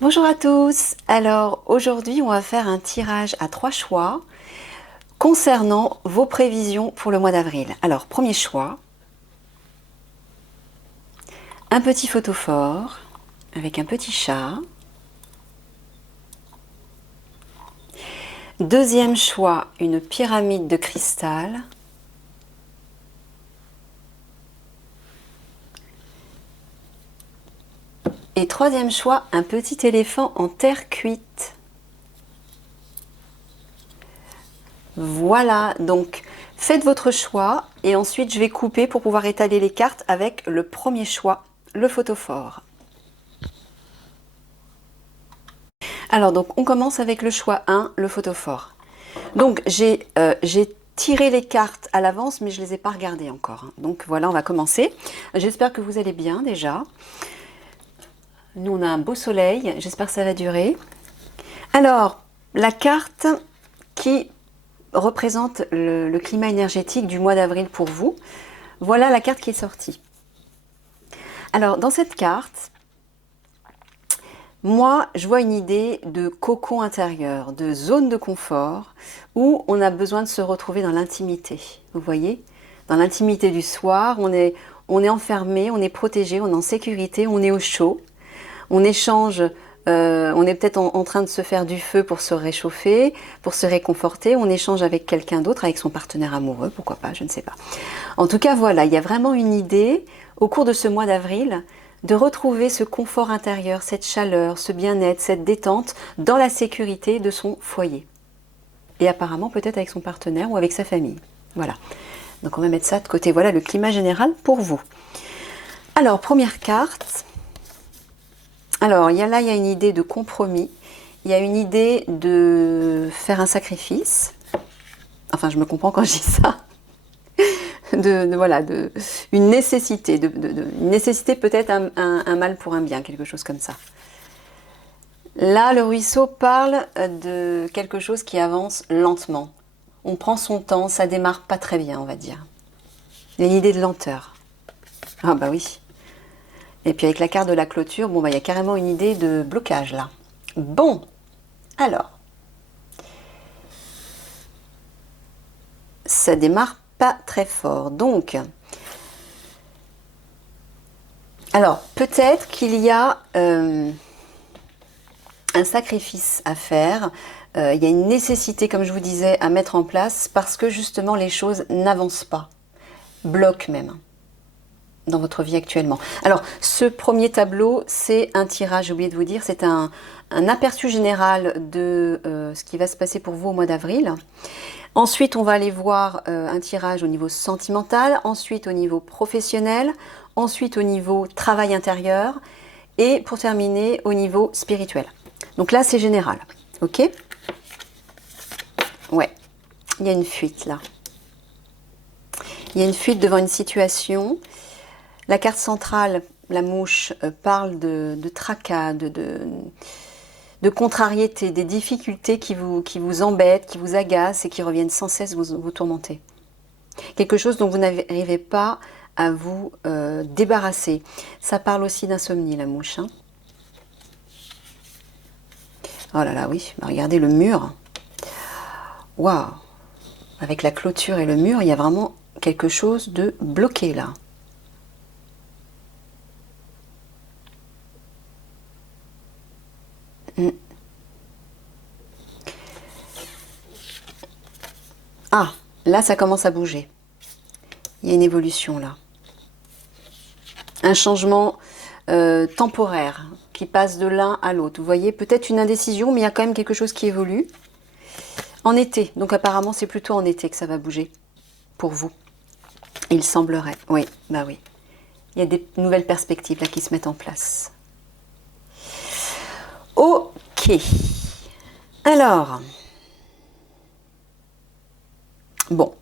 Bonjour à tous. Alors aujourd'hui, on va faire un tirage à 3 choix concernant vos prévisions pour le mois d'avril. Alors, premier choix, un petit photophore avec un petit chat. Deuxième choix, une pyramide de cristal. Et troisième choix, un petit éléphant en terre cuite. Voilà, donc faites votre choix et ensuite je vais couper pour pouvoir étaler les cartes avec le premier choix, le photophore. Alors donc on commence avec le choix 1, le photophore. Donc j'ai tiré les cartes à l'avance mais je ne les ai pas regardées encore. Donc voilà, on va commencer. J'espère que vous allez bien déjà. Nous on a un beau soleil, j'espère que ça va durer. Alors, la carte qui représente le climat énergétique du mois d'avril pour vous. Voilà la carte qui est sortie. Alors, dans cette carte, moi, je vois une idée de cocon intérieur, de zone de confort, où on a besoin de se retrouver dans l'intimité. Vous voyez? Dans l'intimité du soir, on est enfermé, on est protégé, on est en sécurité, on est au chaud. On échange, on est peut-être en train de se faire du feu pour se réchauffer, pour se réconforter. On échange avec quelqu'un d'autre, avec son partenaire amoureux, pourquoi pas, je ne sais pas. En tout cas, voilà, il y a vraiment une idée, au cours de ce mois d'avril, de retrouver ce confort intérieur, cette chaleur, ce bien-être, cette détente dans la sécurité de son foyer. Et apparemment, peut-être avec son partenaire ou avec sa famille. Voilà. Donc on va mettre ça de côté. Voilà le climat général pour vous. Alors, première carte. Alors, il y a une idée de compromis, il y a une idée de faire un sacrifice. Enfin, je me comprends quand je dis ça. Une nécessité, une nécessité peut-être un mal pour un bien, quelque chose comme ça. Là, le ruisseau parle de quelque chose qui avance lentement. On prend son temps, ça démarre pas très bien, on va dire. Il y a une idée de lenteur. Ah bah oui. Et puis avec la carte de la clôture, bon, bah, il y a carrément une idée de blocage là. Bon, alors, ça démarre pas très fort. Donc, alors peut-être qu'il y a un sacrifice à faire. Il y a une nécessité, comme je vous disais, à mettre en place parce que justement les choses n'avancent pas, bloquent même dans votre vie actuellement. Alors, ce premier tableau, c'est un tirage, j'ai oublié de vous dire, c'est un aperçu général de ce qui va se passer pour vous au mois d'avril. Ensuite, on va aller voir un tirage au niveau sentimental, ensuite au niveau professionnel, ensuite au niveau travail intérieur et pour terminer au niveau spirituel. Donc là, c'est général, ok? Ouais, il y a une fuite là. Il y a une fuite devant une situation. La carte centrale, la mouche, parle de tracas, de contrariété, des difficultés qui vous embêtent, qui vous agacent et qui reviennent sans cesse vous tourmenter. Quelque chose dont vous n'arrivez pas à vous débarrasser. Ça parle aussi d'insomnie, la mouche. Hein. Oh là là, oui, regardez le mur. Waouh! Avec la clôture et le mur, il y a vraiment quelque chose de bloqué là. Ah, là ça commence à bouger. Il y a une évolution là. Un changement temporaire qui passe de l'un à l'autre. Vous voyez, peut-être une indécision, mais il y a quand même quelque chose qui évolue. En été, donc apparemment c'est plutôt en été que ça va bouger pour vous. Il semblerait, oui, bah oui. Il y a des nouvelles perspectives là qui se mettent en place. Ok. Alors, bon,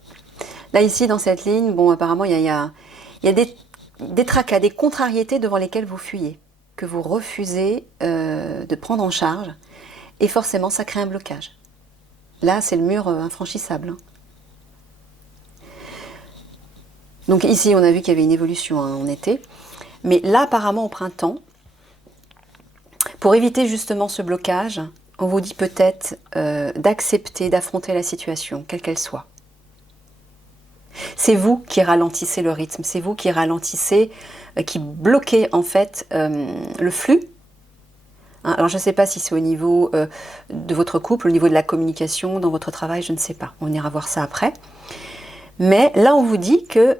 là ici dans cette ligne, bon apparemment il y a des tracas, des contrariétés devant lesquelles vous fuyez, que vous refusez de prendre en charge, et forcément ça crée un blocage. Là c'est le mur infranchissable. Hein. Donc ici on a vu qu'il y avait une évolution hein, en été, mais là apparemment au printemps, Pour éviter justement ce blocage, on vous dit peut-être d'accepter, d'affronter la situation, quelle qu'elle soit. C'est vous qui ralentissez le rythme, c'est vous qui ralentissez, qui bloquez en fait le flux. Hein, alors je ne sais pas si c'est au niveau de votre couple, au niveau de la communication, dans votre travail, je ne sais pas. On ira voir ça après. Mais là, on vous dit que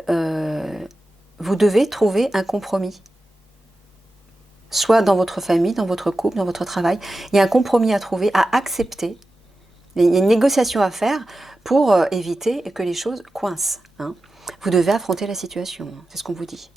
vous devez trouver un compromis. Soit dans votre famille, dans votre couple, dans votre travail. Il y a un compromis à trouver, à accepter. Il y a une négociation à faire pour éviter que les choses coincent. Hein. Vous devez affronter la situation, c'est ce qu'on vous dit.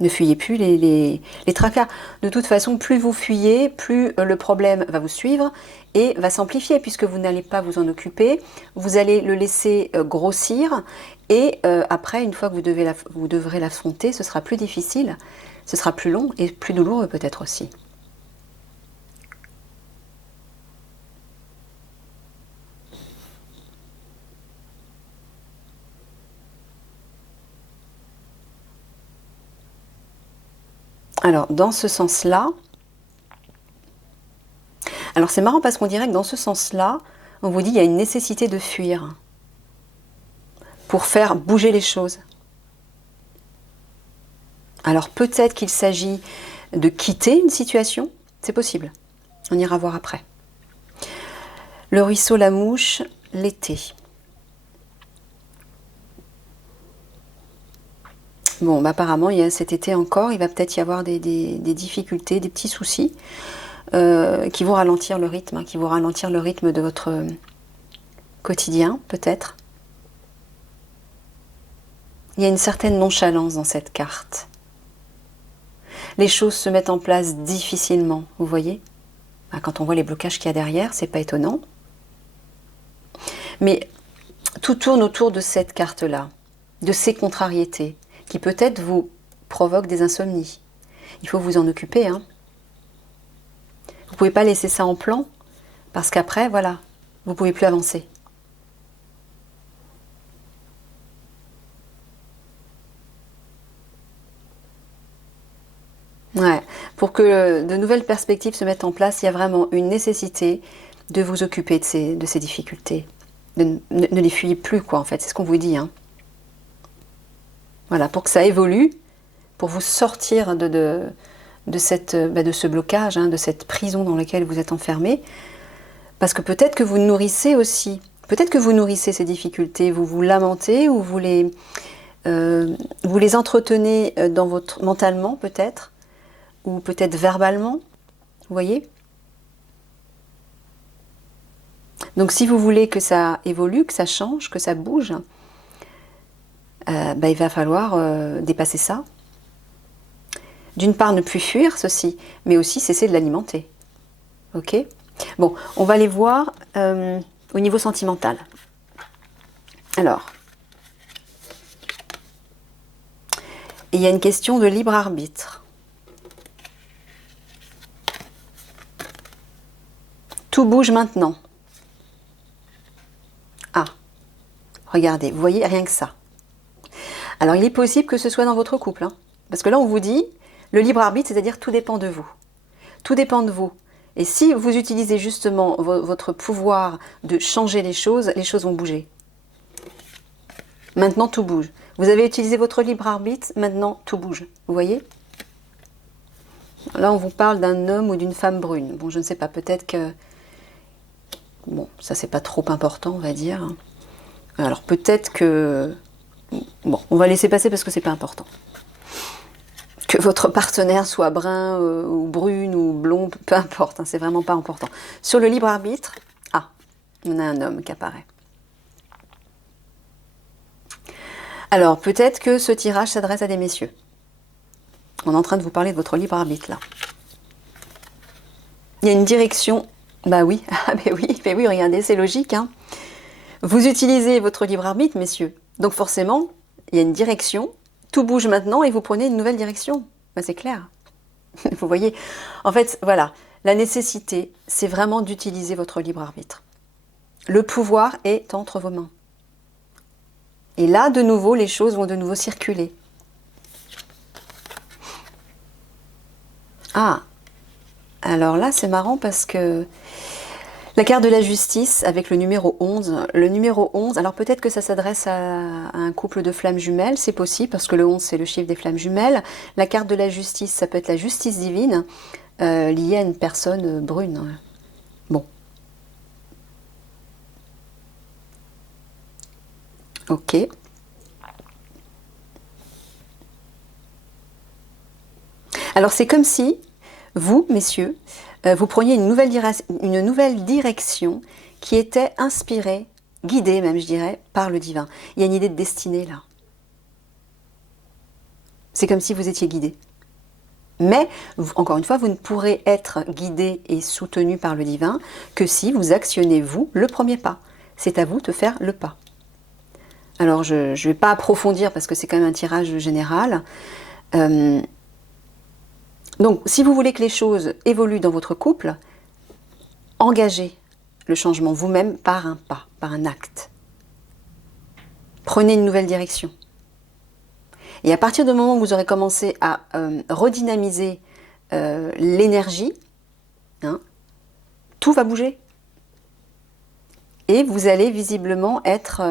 Ne fuyez plus les tracas. De toute façon, plus vous fuyez, plus le problème va vous suivre et va s'amplifier puisque vous n'allez pas vous en occuper. Vous allez le laisser grossir et après, une fois que vous devrez l'affronter, ce sera plus difficile, ce sera plus long et plus douloureux peut-être aussi. Alors, dans ce sens-là, alors c'est marrant parce qu'on dirait que dans ce sens-là, on vous dit qu'il y a une nécessité de fuir pour faire bouger les choses. Alors peut-être qu'il s'agit de quitter une situation, c'est possible. On ira voir après. Le ruisseau, la mouche, l'été. Bon, bah apparemment, il y a cet été encore, il va peut-être y avoir des difficultés, des petits soucis qui vont ralentir le rythme, hein, qui vont ralentir le rythme de votre quotidien, peut-être. Il y a une certaine nonchalance dans cette carte. Les choses se mettent en place difficilement, vous voyez. Bah, quand on voit les blocages qu'il y a derrière, c'est pas étonnant. Mais tout tourne autour de cette carte-là, de ces contrariétés, qui peut-être vous provoquent des insomnies. Il faut vous en occuper. Hein. Vous ne pouvez pas laisser ça en plan, parce qu'après, voilà, vous ne pouvez plus avancer. Ouais. Pour que de nouvelles perspectives se mettent en place, il y a vraiment une nécessité de vous occuper de ces difficultés. Ne les fuyez plus, quoi, en fait. C'est ce qu'on vous dit. Hein. Voilà, pour que ça évolue, pour vous sortir de ce blocage, hein, de cette prison dans laquelle vous êtes enfermé. Parce que peut-être que vous nourrissez aussi, peut-être que vous nourrissez ces difficultés, vous vous lamentez ou vous les entretenez mentalement peut-être, ou peut-être verbalement, vous voyez? Donc si vous voulez que ça évolue, que ça change, que ça bouge, il va falloir dépasser ça. D'une part, ne plus fuir ceci, mais aussi cesser de l'alimenter. Ok? Bon, on va aller voir au niveau sentimental. Alors, il y a une question de libre arbitre. Tout bouge maintenant. Ah, regardez, vous voyez, rien que ça. Alors, il est possible que ce soit dans votre couple, hein, parce que là, on vous dit, le libre arbitre, c'est-à-dire tout dépend de vous. Tout dépend de vous. Et si vous utilisez justement votre pouvoir de changer les choses vont bouger. Maintenant, tout bouge. Vous avez utilisé votre libre arbitre, maintenant, tout bouge. Vous voyez? Là, on vous parle d'un homme ou d'une femme brune. Bon, je ne sais pas, peut-être que... Bon, ça, c'est pas trop important, on va dire. Alors, peut-être que... Bon, on va laisser passer parce que c'est pas important. Que votre partenaire soit brun ou brune ou blond, peu importe, hein, c'est vraiment pas important. Sur le libre arbitre, ah, on a un homme qui apparaît. Alors, peut-être que ce tirage s'adresse à des messieurs. On est en train de vous parler de votre libre arbitre, là. Il y a une direction... Bah oui, mais oui, regardez, c'est logique. Hein. Vous utilisez votre libre arbitre, messieurs. Donc forcément, il y a une direction. Tout bouge maintenant et vous prenez une nouvelle direction. Ben, c'est clair. Vous voyez. En fait, voilà. La nécessité, c'est vraiment d'utiliser votre libre arbitre. Le pouvoir est entre vos mains. Et là, de nouveau, les choses vont de nouveau circuler. Ah, alors là, c'est marrant parce que la carte de la justice avec le numéro 11. Le numéro 11, alors peut-être que ça s'adresse à un couple de flammes jumelles, c'est possible parce que le 11 c'est le chiffre des flammes jumelles. La carte de la justice, ça peut être la justice divine liée à une personne brune. Bon, ok. Alors c'est comme si vous, messieurs, vous preniez une nouvelle direction qui était inspirée, guidée même, je dirais, par le divin. Il y a une idée de destinée là. C'est comme si vous étiez guidé. Mais, encore une fois, vous ne pourrez être guidé et soutenu par le divin que si vous actionnez, vous, le premier pas. C'est à vous de faire le pas. Alors, je ne vais pas approfondir parce que c'est quand même un tirage général. Donc, si vous voulez que les choses évoluent dans votre couple, engagez le changement vous-même par un pas, par un acte. Prenez une nouvelle direction. Et à partir du moment où vous aurez commencé à redynamiser l'énergie, hein, tout va bouger. Et vous allez visiblement être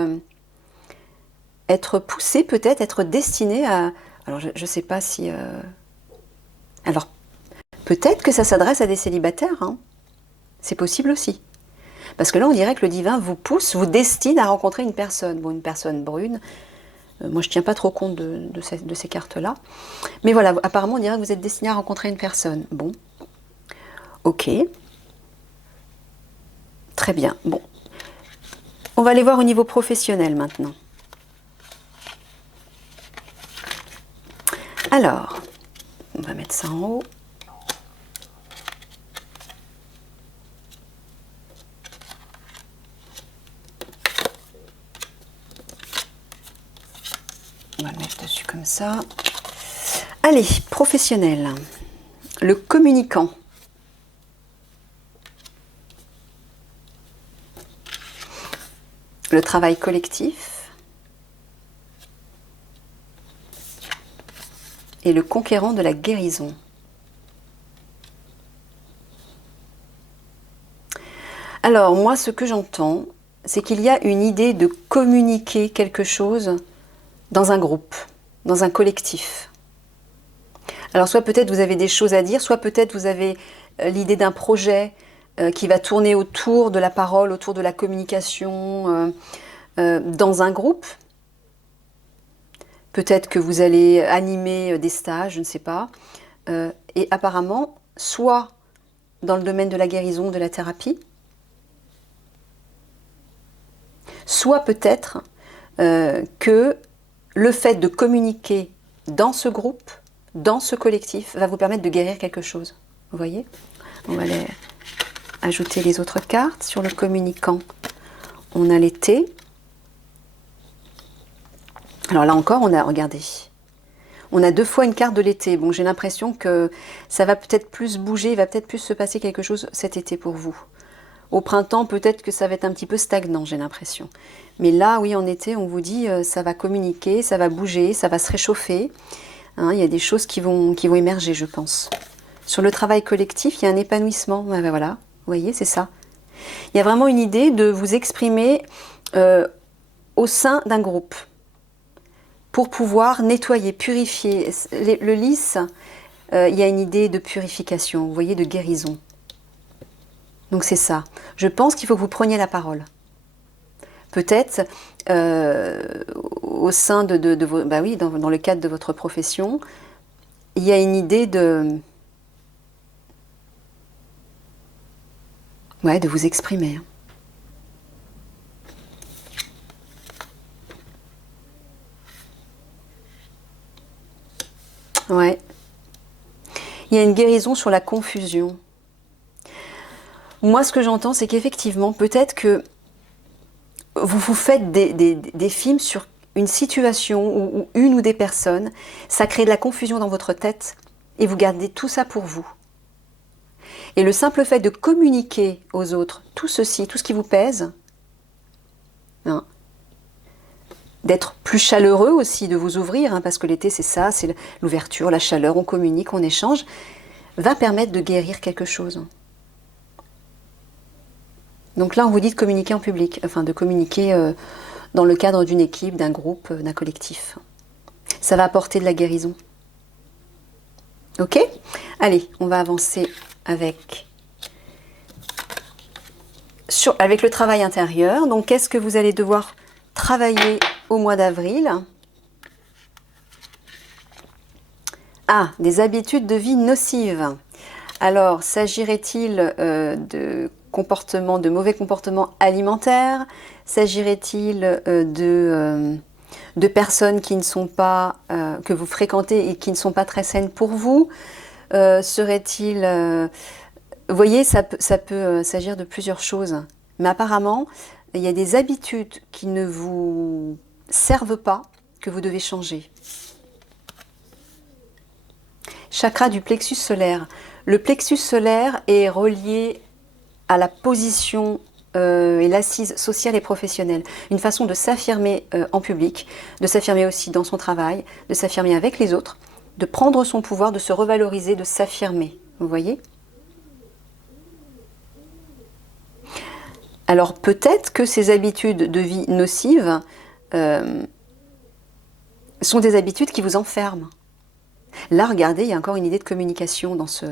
poussé, peut-être, être destiné à... Alors, je ne sais pas si... Alors, peut-être que ça s'adresse à des célibataires. Hein. C'est possible aussi. Parce que là, on dirait que le divin vous pousse, vous destine à rencontrer une personne. Bon, une personne brune. Moi, je ne tiens pas trop compte de ces cartes-là. Mais voilà, apparemment, on dirait que vous êtes destiné à rencontrer une personne. Bon. Ok. Très bien. Bon. On va aller voir au niveau professionnel maintenant. Alors, on va mettre ça en haut. On va le mettre dessus comme ça. Allez, professionnel. Le communicant. Le travail collectif. Et le conquérant de la guérison. Alors, moi, ce que j'entends, c'est qu'il y a une idée de communiquer quelque chose dans un groupe, dans un collectif. Alors, soit peut-être vous avez des choses à dire, soit peut-être vous avez l'idée d'un projet qui va tourner autour de la parole, autour de la communication dans un groupe. Peut-être que vous allez animer des stages, je ne sais pas. Et apparemment, soit dans le domaine de la guérison, de la thérapie, soit peut-être que le fait de communiquer dans ce groupe, dans ce collectif, va vous permettre de guérir quelque chose. Vous voyez? On va aller ajouter les autres cartes. Sur le communicant, on a l'été. Alors là encore, on a, regardez, on a deux fois une carte de l'été. Bon, j'ai l'impression que ça va peut-être plus bouger, il va peut-être plus se passer quelque chose cet été pour vous. Au printemps, peut-être que ça va être un petit peu stagnant, j'ai l'impression. Mais là, oui, en été, on vous dit, ça va communiquer, ça va bouger, ça va se réchauffer. Hein, il y a des choses qui vont émerger, je pense. Sur le travail collectif, il y a un épanouissement. Ah ben voilà, vous voyez, c'est ça. Il y a vraiment une idée de vous exprimer au sein d'un groupe pour pouvoir nettoyer, purifier. Le lys, il y a une idée de purification, vous voyez, de guérison. Donc c'est ça. Je pense qu'il faut que vous preniez la parole. Peut-être au sein de vos... Bah oui, dans le cadre de votre profession, il y a une idée de... Ouais, de vous exprimer. Ouais. Il y a une guérison sur la confusion. Moi, ce que j'entends, c'est qu'effectivement, peut-être que vous vous faites des films sur une situation ou une ou des personnes, ça crée de la confusion dans votre tête et vous gardez tout ça pour vous. Et le simple fait de communiquer aux autres tout ceci, tout ce qui vous pèse, hein, d'être plus chaleureux aussi, de vous ouvrir, hein, parce que l'été c'est ça, c'est l'ouverture, la chaleur, on communique, on échange. va permettre de guérir quelque chose. Donc là, on vous dit de communiquer en public, enfin de communiquer dans le cadre d'une équipe, d'un groupe, d'un collectif. Ça va apporter de la guérison. Ok? Allez, on va avancer avec le travail intérieur. Donc, qu'est-ce que vous allez devoir travailler au mois d'avril? Ah, des habitudes de vie nocives. Alors, s'agirait-il de mauvais comportements alimentaires? S'agirait-il de personnes qui ne sont pas, que vous fréquentez et qui ne sont pas très saines pour vous? Serait-il... vous voyez, ça peut s'agir de plusieurs choses. Mais apparemment, il y a des habitudes qui ne vous servent pas, que vous devez changer. Chakra du plexus solaire. Le plexus solaire est relié à la position et l'assise sociale et professionnelle. Une façon de s'affirmer en public, de s'affirmer aussi dans son travail, de s'affirmer avec les autres, de prendre son pouvoir, de se revaloriser, de s'affirmer. Vous voyez ? Alors peut-être que ces habitudes de vie nocives sont des habitudes qui vous enferment. Là, regardez, il y a encore une idée de communication dans ce...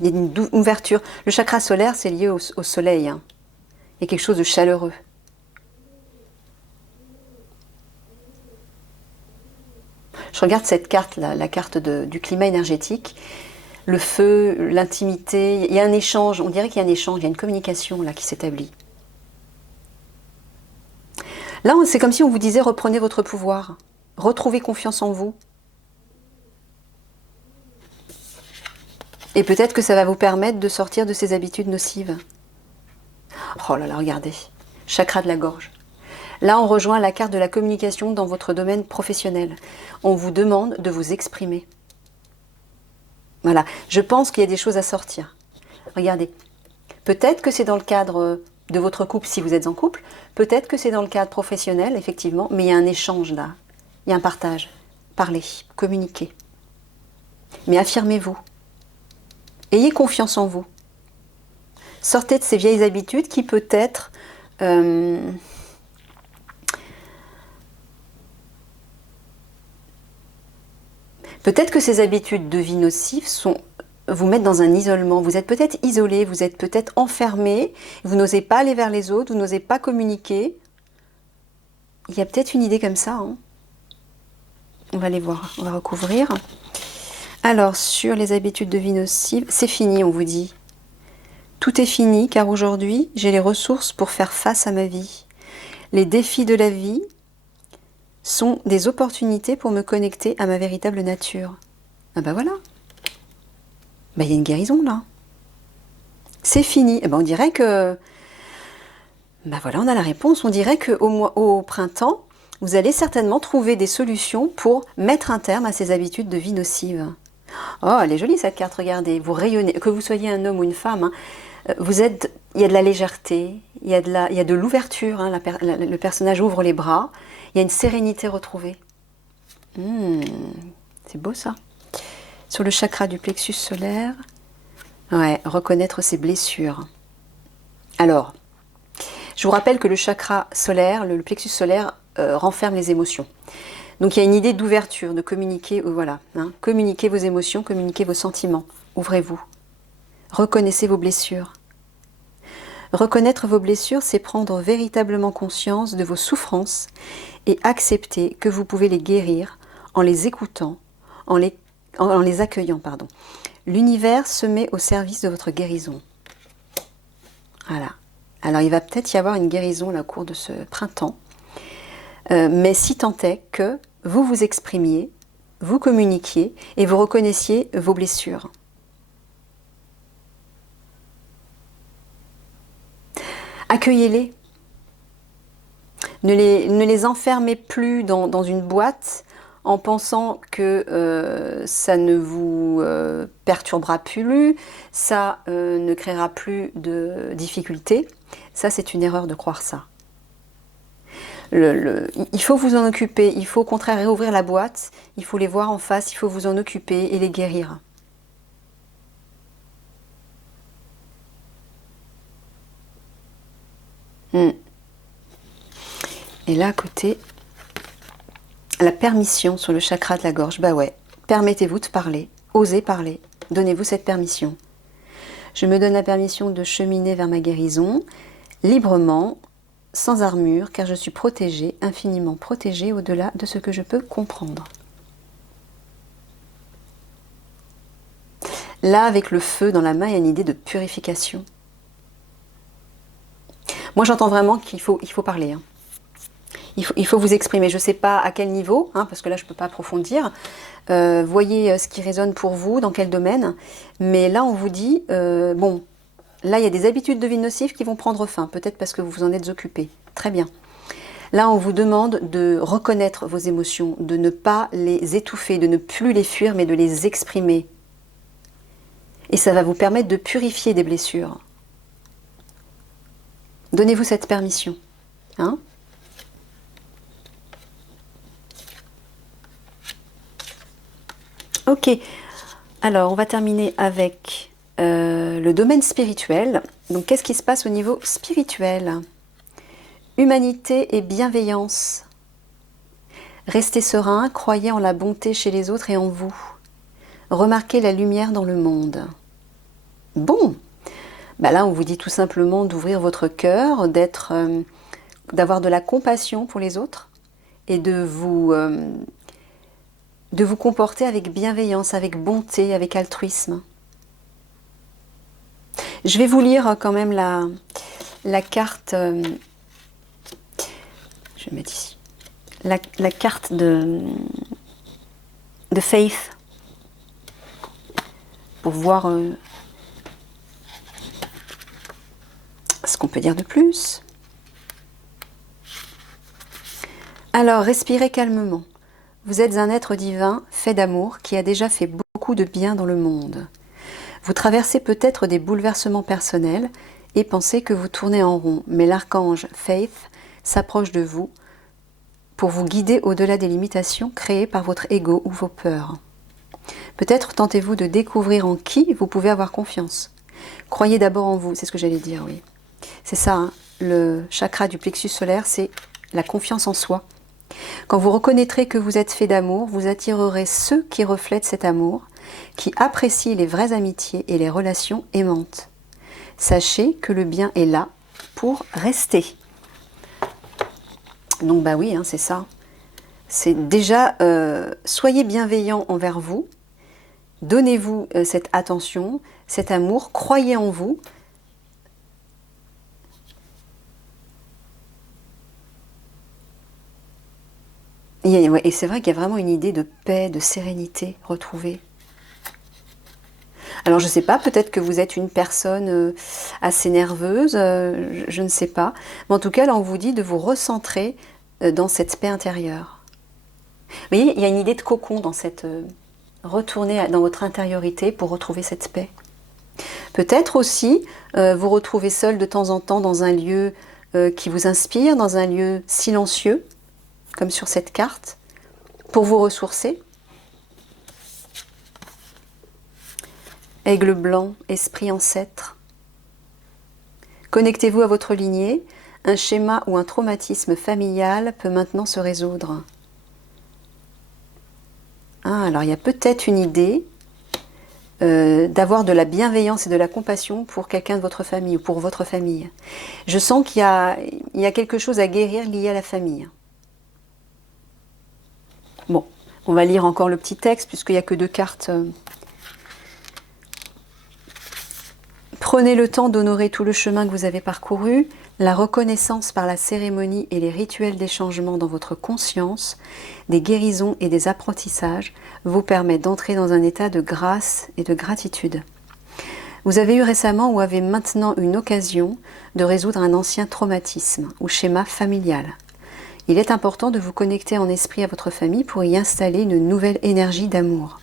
Il y a une ouverture. Le chakra solaire, c'est lié au soleil. Hein. Il y a quelque chose de chaleureux. Je regarde cette carte, la carte du climat énergétique. Le feu, l'intimité, il y a un échange. On dirait qu'il y a un échange, il y a une communication là qui s'établit. Là, c'est comme si on vous disait reprenez votre pouvoir. Retrouvez confiance en vous. Et peut-être que ça va vous permettre de sortir de ces habitudes nocives. Oh là là, regardez. Chakra de la gorge. Là, on rejoint la carte de la communication dans votre domaine professionnel. On vous demande de vous exprimer. Voilà. Je pense qu'il y a des choses à sortir. Regardez. Peut-être que c'est dans le cadre de votre couple, si vous êtes en couple. Peut-être que c'est dans le cadre professionnel, effectivement. Mais il y a un échange là. Il y a un partage. Parlez, communiquez. Mais affirmez-vous. Ayez confiance en vous. Sortez de ces vieilles habitudes qui peut-être peut-être que ces habitudes de vie nocives vous mettent dans un isolement. Vous êtes peut-être isolé, vous êtes peut-être enfermé, vous n'osez pas aller vers les autres, vous n'osez pas communiquer. Il y a peut-être une idée comme ça. Hein. On va aller voir, on va recouvrir. Alors, sur les habitudes de vie nocives, c'est fini, on vous dit. Tout est fini, car aujourd'hui, j'ai les ressources pour faire face à ma vie. Les défis de la vie sont des opportunités pour me connecter à ma véritable nature. Ah ben voilà. Ben, il y a une guérison là. C'est fini. Eh ben, on dirait que... Ben voilà, on a la réponse. On dirait qu'au printemps, vous allez certainement trouver des solutions pour mettre un terme à ces habitudes de vie nocives. Oh, elle est jolie cette carte, regardez. Vous rayonnez, que vous soyez un homme ou une femme. Hein, il y a de la légèreté, il y a de l'ouverture. Hein, le personnage ouvre les bras. Il y a une sérénité retrouvée. C'est beau ça. Sur le chakra du plexus solaire, ouais, reconnaître ses blessures. Alors, je vous rappelle que le chakra solaire, le plexus solaire, renferme les émotions. Donc il y a une idée d'ouverture, de communiquer, voilà, hein, communiquez vos émotions, communiquez vos sentiments, ouvrez-vous. Reconnaissez vos blessures. Reconnaître vos blessures, c'est prendre véritablement conscience de vos souffrances et accepter que vous pouvez les guérir en les écoutant, en les accueillant. Pardon. L'univers se met au service de votre guérison. Voilà. Alors il va peut-être y avoir une guérison là, au cours de ce printemps, mais si tant est que vous vous exprimiez, vous communiquiez et vous reconnaissiez vos blessures. Accueillez-les. Ne les enfermez plus dans une boîte en pensant que ça ne vous perturbera plus, ça ne créera plus de difficultés. Ça, c'est une erreur de croire ça. Il faut vous en occuper, il faut au contraire réouvrir la boîte, il faut les voir en face, il faut vous en occuper et les guérir. Mm. Et là, à côté, la permission sur le chakra de la gorge. Bah ouais, permettez-vous de parler, osez parler, donnez-vous cette permission. Je me donne la permission de cheminer vers ma guérison, librement, sans armure, car je suis protégée, infiniment protégée au-delà de ce que je peux comprendre. Là, avec le feu dans la main, il y a une idée de purification. Moi, j'entends vraiment qu'il faut parler. Hein. Il faut vous exprimer. Je ne sais pas à quel niveau, hein, parce que là, je ne peux pas approfondir. Voyez ce qui résonne pour vous, dans quel domaine. Mais là, on vous dit, bon, là, il y a des habitudes de vie nocives qui vont prendre fin, peut-être parce que vous vous en êtes occupé. Très bien. Là, on vous demande de reconnaître vos émotions, de ne pas les étouffer, de ne plus les fuir, mais de les exprimer. Et ça va vous permettre de purifier des blessures. Donnez-vous cette permission. Hein ? Ok, alors on va terminer avec le domaine spirituel. Donc qu'est-ce qui se passe au niveau spirituel? Humanité et bienveillance. Restez serein, croyez en la bonté chez les autres et en vous. Remarquez la lumière dans le monde. Bon, bah là on vous dit tout simplement d'ouvrir votre cœur, d'avoir de la compassion pour les autres et de vous comporter avec bienveillance, avec bonté, avec altruisme. Je vais vous lire quand même la carte, je vais mettre ici, la carte de Faith, pour voir ce qu'on peut dire de plus. Alors, respirez calmement. Vous êtes un être divin, fait d'amour, qui a déjà fait beaucoup de bien dans le monde. Vous traversez peut-être des bouleversements personnels et pensez que vous tournez en rond, mais l'archange Faith s'approche de vous pour vous guider au-delà des limitations créées par votre ego ou vos peurs. Peut-être tentez-vous de découvrir en qui vous pouvez avoir confiance. Croyez d'abord en vous, c'est ce que j'allais dire, oui. C'est ça, hein, le chakra du plexus solaire, c'est la confiance en soi. Quand vous reconnaîtrez que vous êtes fait d'amour, vous attirerez ceux qui reflètent cet amour, qui apprécient les vraies amitiés et les relations aimantes. Sachez que le bien est là pour rester. Donc bah oui, hein, c'est ça. C'est déjà, soyez bienveillant envers vous, donnez-vous cette attention, cet amour, croyez en vous. Et c'est vrai qu'il y a vraiment une idée de paix, de sérénité retrouvée. Alors je ne sais pas, peut-être que vous êtes une personne assez nerveuse, je ne sais pas. Mais en tout cas, là on vous dit de vous recentrer dans cette paix intérieure. Vous voyez, il y a une idée de cocon dans cette... retourner dans votre intériorité pour retrouver cette paix. Peut-être aussi vous retrouver seul de temps en temps dans un lieu qui vous inspire, dans un lieu silencieux, comme sur cette carte, pour vous ressourcer. Aigle blanc, esprit ancêtre. Connectez-vous à votre lignée. Un schéma ou un traumatisme familial peut maintenant se résoudre. Ah, alors il y a peut-être une idée d'avoir de la bienveillance et de la compassion pour quelqu'un de votre famille ou pour votre famille. Je sens qu'il y a quelque chose à guérir lié à la famille. Bon, on va lire encore le petit texte puisqu'il n'y a que 2 cartes. Prenez le temps d'honorer tout le chemin que vous avez parcouru. La reconnaissance par la cérémonie et les rituels des changements dans votre conscience, des guérisons et des apprentissages vous permettent d'entrer dans un état de grâce et de gratitude. Vous avez eu récemment ou avez maintenant une occasion de résoudre un ancien traumatisme ou schéma familial. Il est important de vous connecter en esprit à votre famille pour y installer une nouvelle énergie d'amour.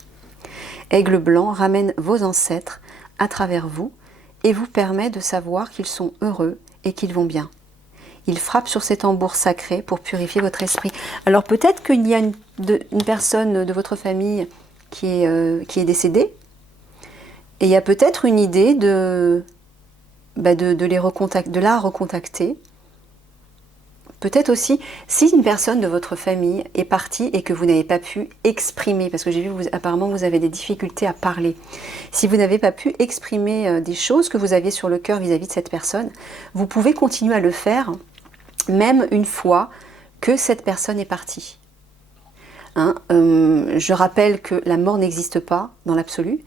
Aigle blanc ramène vos ancêtres à travers vous et vous permet de savoir qu'ils sont heureux et qu'ils vont bien. Il frappe sur ces tambours sacrés pour purifier votre esprit. Alors peut-être qu'il y a une personne de votre famille qui est décédée, et il y a peut-être une idée de la recontacter, Peut-être aussi, si une personne de votre famille est partie et que vous n'avez pas pu exprimer, parce que j'ai vu, apparemment, vous avez des difficultés à parler. Si vous n'avez pas pu exprimer des choses que vous aviez sur le cœur vis-à-vis de cette personne, vous pouvez continuer à le faire, même une fois que cette personne est partie. Hein, je rappelle que la mort n'existe pas dans l'absolu.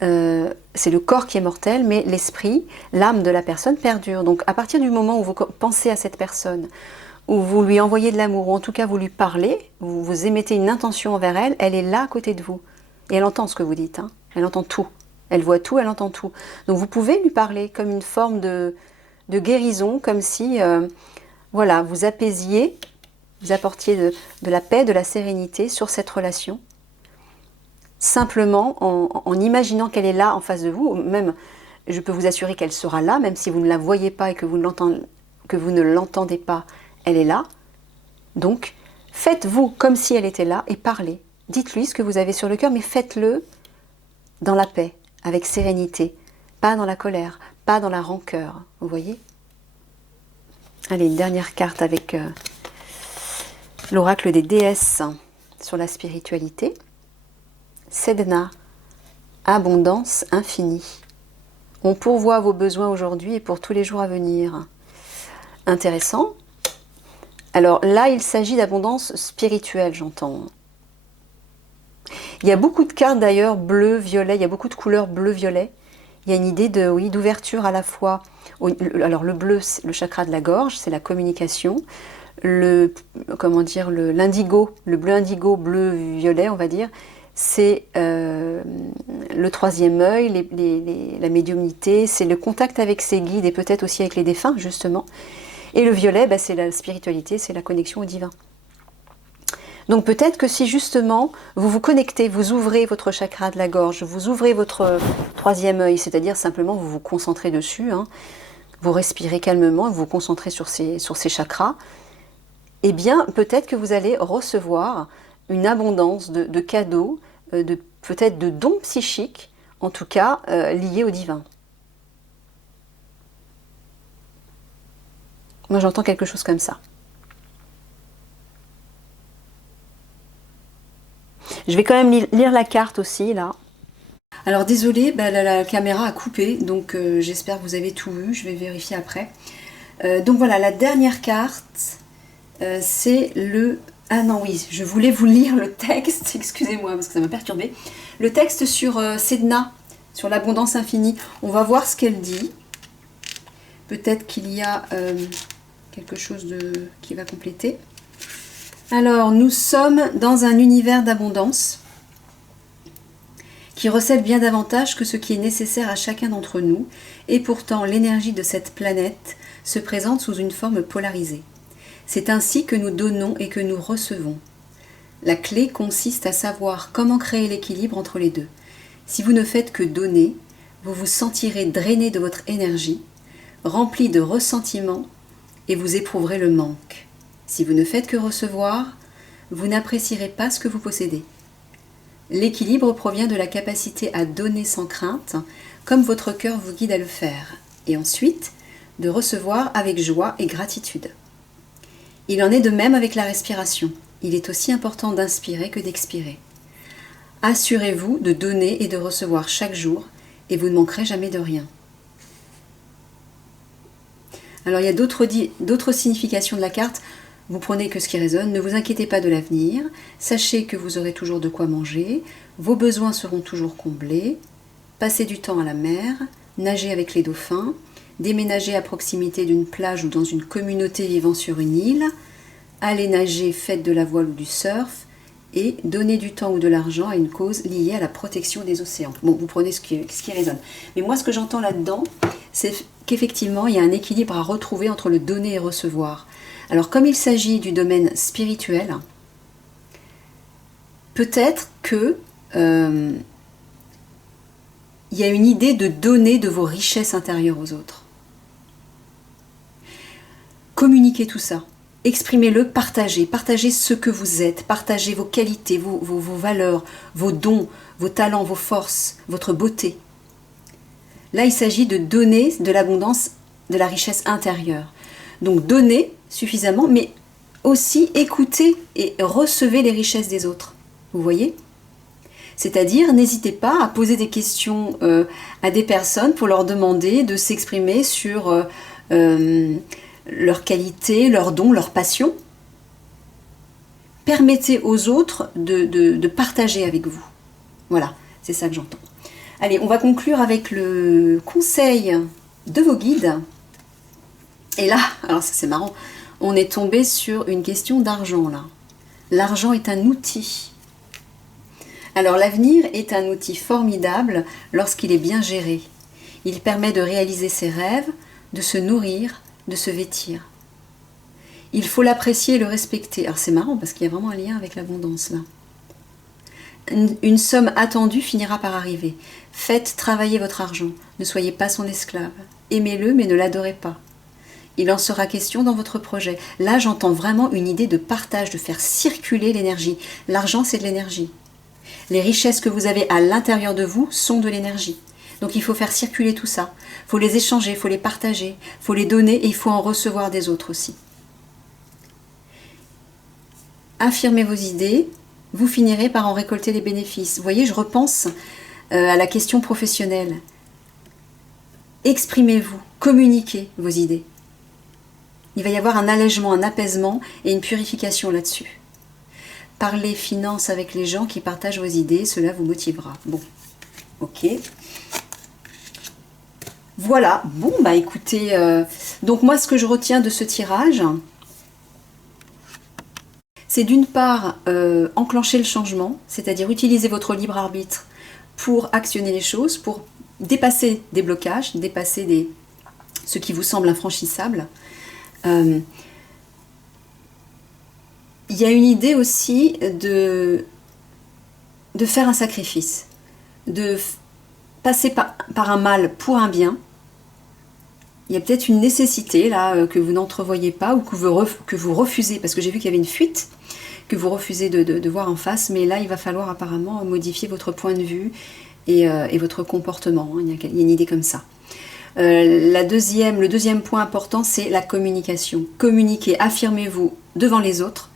C'est le corps qui est mortel, mais l'esprit, l'âme de la personne perdure. Donc à partir du moment où vous pensez à cette personne, où vous lui envoyez de l'amour, ou en tout cas vous lui parlez, vous émettez une intention envers elle, elle est là à côté de vous. Et elle entend ce que vous dites, hein. Elle entend tout. Elle voit tout, elle entend tout. Donc vous pouvez lui parler comme une forme de guérison, comme si voilà, vous apaisiez, vous apportiez de la paix, de la sérénité sur cette relation. Simplement en imaginant qu'elle est là en face de vous, même je peux vous assurer qu'elle sera là, même si vous ne la voyez pas et que vous ne l'entendez pas, elle est là. Donc, faites-vous comme si elle était là et parlez. Dites-lui ce que vous avez sur le cœur, mais faites-le dans la paix, avec sérénité, pas dans la colère, pas dans la rancœur. Vous voyez? Allez, une dernière carte avec l'oracle des déesses sur la spiritualité. Sedna, abondance infinie. On pourvoit vos besoins aujourd'hui et pour tous les jours à venir. Intéressant. Alors là, il s'agit d'abondance spirituelle, j'entends. Il y a beaucoup de cartes d'ailleurs bleu, violet, il y a beaucoup de couleurs bleu-violet. Il y a une idée de, oui, d'ouverture à la fois. Alors le bleu, c'est le chakra de la gorge, c'est la communication. L'indigo, le bleu indigo, bleu-violet, on va dire, c'est le troisième œil, la médiumnité, c'est le contact avec ses guides et peut-être aussi avec les défunts, justement. Et le violet, c'est la spiritualité, c'est la connexion au divin. Donc peut-être que si justement vous vous connectez, vous ouvrez votre chakra de la gorge, vous ouvrez votre troisième œil, c'est-à-dire simplement vous vous concentrez dessus, hein, vous respirez calmement, vous vous concentrez sur ces chakras, eh bien peut-être que vous allez recevoir une abondance de cadeaux, peut-être de dons psychiques, en tout cas liés au divin. Moi j'entends quelque chose comme ça. Je vais quand même lire la carte aussi, là. Alors désolé, la caméra a coupé, donc j'espère que vous avez tout vu, je vais vérifier après. Donc voilà, la dernière carte, c'est le... Ah non, oui, je voulais vous lire le texte, excusez-moi, parce que ça m'a perturbé. Le texte sur Sedna, sur l'abondance infinie. On va voir ce qu'elle dit. Peut-être qu'il y a quelque chose qui va compléter. Alors, nous sommes dans un univers d'abondance qui recèle bien davantage que ce qui est nécessaire à chacun d'entre nous, et pourtant l'énergie de cette planète se présente sous une forme polarisée. C'est ainsi que nous donnons et que nous recevons. La clé consiste à savoir comment créer l'équilibre entre les deux. Si vous ne faites que donner, vous vous sentirez drainé de votre énergie, rempli de ressentiment, et vous éprouverez le manque. Si vous ne faites que recevoir, vous n'apprécierez pas ce que vous possédez. L'équilibre provient de la capacité à donner sans crainte, comme votre cœur vous guide à le faire, et ensuite de recevoir avec joie et gratitude. Il en est de même avec la respiration. Il est aussi important d'inspirer que d'expirer. Assurez-vous de donner et de recevoir chaque jour, et vous ne manquerez jamais de rien. Alors il y a d'autres significations de la carte. Vous prenez que ce qui résonne, ne vous inquiétez pas de l'avenir, sachez que vous aurez toujours de quoi manger, vos besoins seront toujours comblés, passez du temps à la mer, nagez avec les dauphins, déménagez à proximité d'une plage ou dans une communauté vivant sur une île, allez nager, faites de la voile ou du surf, et donnez du temps ou de l'argent à une cause liée à la protection des océans. Bon, vous prenez ce qui résonne. Mais moi, ce que j'entends là-dedans, c'est qu'effectivement, il y a un équilibre à retrouver entre le donner et recevoir. Alors, comme il s'agit du domaine spirituel, peut-être que il y a une idée de donner de vos richesses intérieures aux autres. Communiquez tout ça. Exprimez-le, partagez ce que vous êtes, partagez vos qualités, vos valeurs, vos dons, vos talents, vos forces, votre beauté. Là, il s'agit de donner de l'abondance, de la richesse intérieure. Donc donner, suffisamment, mais aussi écoutez et recevez les richesses des autres. Vous voyez? C'est-à-dire, n'hésitez pas à poser des questions à des personnes pour leur demander de s'exprimer sur leurs qualités, leurs dons, leurs passions. Permettez aux autres de partager avec vous. Voilà, c'est ça que j'entends. Allez, on va conclure avec le conseil de vos guides. Et là, alors ça c'est marrant, on est tombé sur une question d'argent là. L'argent est un outil. Alors l'avenir est un outil formidable lorsqu'il est bien géré. Il permet de réaliser ses rêves, de se nourrir, de se vêtir. Il faut l'apprécier et le respecter. Alors c'est marrant parce qu'il y a vraiment un lien avec l'abondance là. Une somme attendue finira par arriver. Faites travailler votre argent. Ne soyez pas son esclave. Aimez-le mais ne l'adorez pas. Il en sera question dans votre projet. Là j'entends vraiment une idée de partage, de faire circuler l'énergie. L'argent c'est de l'énergie. Les richesses que vous avez à l'intérieur de vous sont de l'énergie. Donc il faut faire circuler tout ça. Il faut les échanger, il faut les partager, il faut les donner et il faut en recevoir des autres aussi. Affirmez vos idées, vous finirez par en récolter les bénéfices. Vous voyez, je repense à la question professionnelle. Exprimez-vous, communiquez vos idées. Il va y avoir un allègement, un apaisement et une purification là-dessus. Parlez finances avec les gens qui partagent vos idées, cela vous motivera. Bon, ok. Voilà, bon, bah écoutez, donc moi ce que je retiens de ce tirage, c'est d'une part enclencher le changement, c'est-à-dire utiliser votre libre arbitre pour actionner les choses, pour dépasser des blocages, dépasser ce qui vous semble infranchissable. Il y a une idée aussi de faire un sacrifice, de passer par un mal pour un bien. Il y a peut-être une nécessité là que vous n'entrevoyez pas ou que vous refusez, parce que j'ai vu qu'il y avait une fuite que vous refusez de voir en face, mais là il va falloir apparemment modifier votre point de vue et votre comportement. Il y a une idée comme ça. Le deuxième point important, c'est la communication. Communiquez, affirmez-vous devant les autres.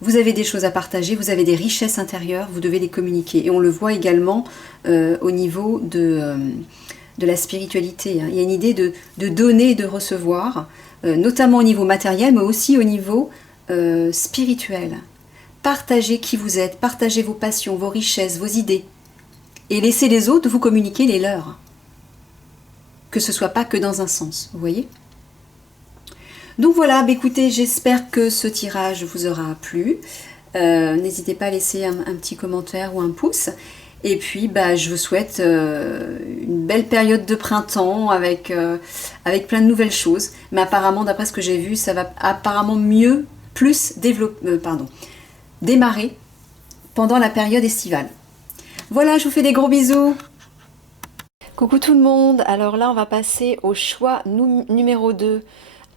Vous avez des choses à partager, vous avez des richesses intérieures, vous devez les communiquer. Et on le voit également au niveau de la spiritualité. Il y a une idée de donner et de recevoir, notamment au niveau matériel, mais aussi au niveau spirituel. Partagez qui vous êtes, partagez vos passions, vos richesses, vos idées. Et laissez les autres vous communiquer les leurs. Que ce ne soit pas que dans un sens, vous voyez ? Donc voilà, bah écoutez, j'espère que ce tirage vous aura plu. N'hésitez pas à laisser un petit commentaire ou un pouce. Et puis, bah, je vous souhaite une belle période de printemps avec plein de nouvelles choses. Mais apparemment, d'après ce que j'ai vu, ça va apparemment démarrer pendant la période estivale. Voilà, je vous fais des gros bisous. Coucou tout le monde. Alors là, on va passer au choix numéro 2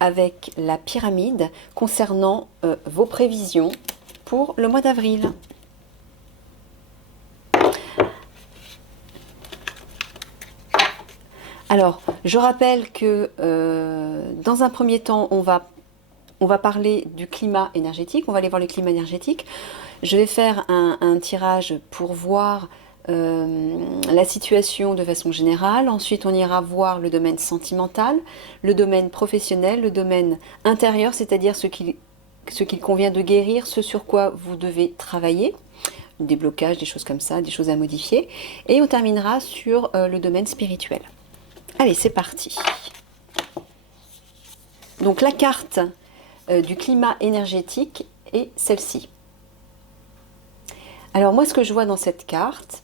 avec la pyramide concernant vos prévisions pour le mois d'avril. Alors, je rappelle que dans un premier temps, on va parler du climat énergétique. On va aller voir le climat énergétique. Je vais faire un tirage pour voir la situation de façon générale. Ensuite, on ira voir le domaine sentimental, le domaine professionnel, le domaine intérieur, c'est-à-dire ce qu'il convient de guérir, ce sur quoi vous devez travailler, des blocages, des choses comme ça, des choses à modifier. Et on terminera sur le domaine spirituel. Allez, c'est parti. Donc la carte du climat énergétique est celle-ci. Alors moi, ce que je vois dans cette carte,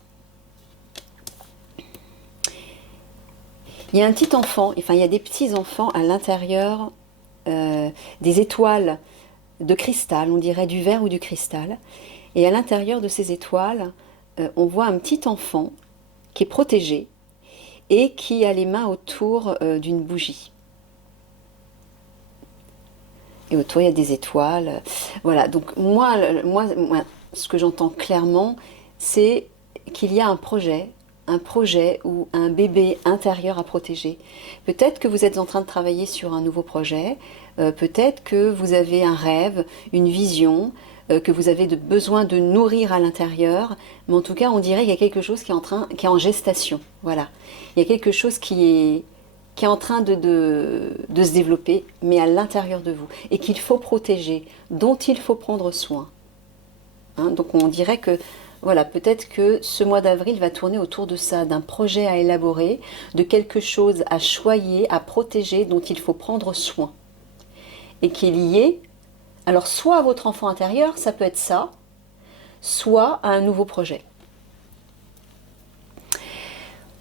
il y a un petit enfant, enfin il y a des petits enfants à l'intérieur des étoiles de cristal, on dirait du verre ou du cristal. Et à l'intérieur de ces étoiles, on voit un petit enfant qui est protégé et qui a les mains autour d'une bougie. Et autour, il y a des étoiles. Voilà, donc moi ce que j'entends clairement, c'est qu'il y a un projet un projet ou un bébé intérieur à protéger. Peut-être que vous êtes en train de travailler sur un nouveau projet, peut-être que vous avez un rêve, une vision, que vous avez besoin de nourrir à l'intérieur, mais en tout cas on dirait qu'il y a quelque chose qui est en gestation. Voilà, il y a quelque chose qui est en train de se développer, mais à l'intérieur de vous, et qu'il faut protéger, dont il faut prendre soin. Hein, donc on dirait que, voilà, peut-être que ce mois d'avril va tourner autour de ça, d'un projet à élaborer, de quelque chose à choyer, à protéger, dont il faut prendre soin. Et qui est lié, alors soit à votre enfant intérieur, ça peut être ça, soit à un nouveau projet.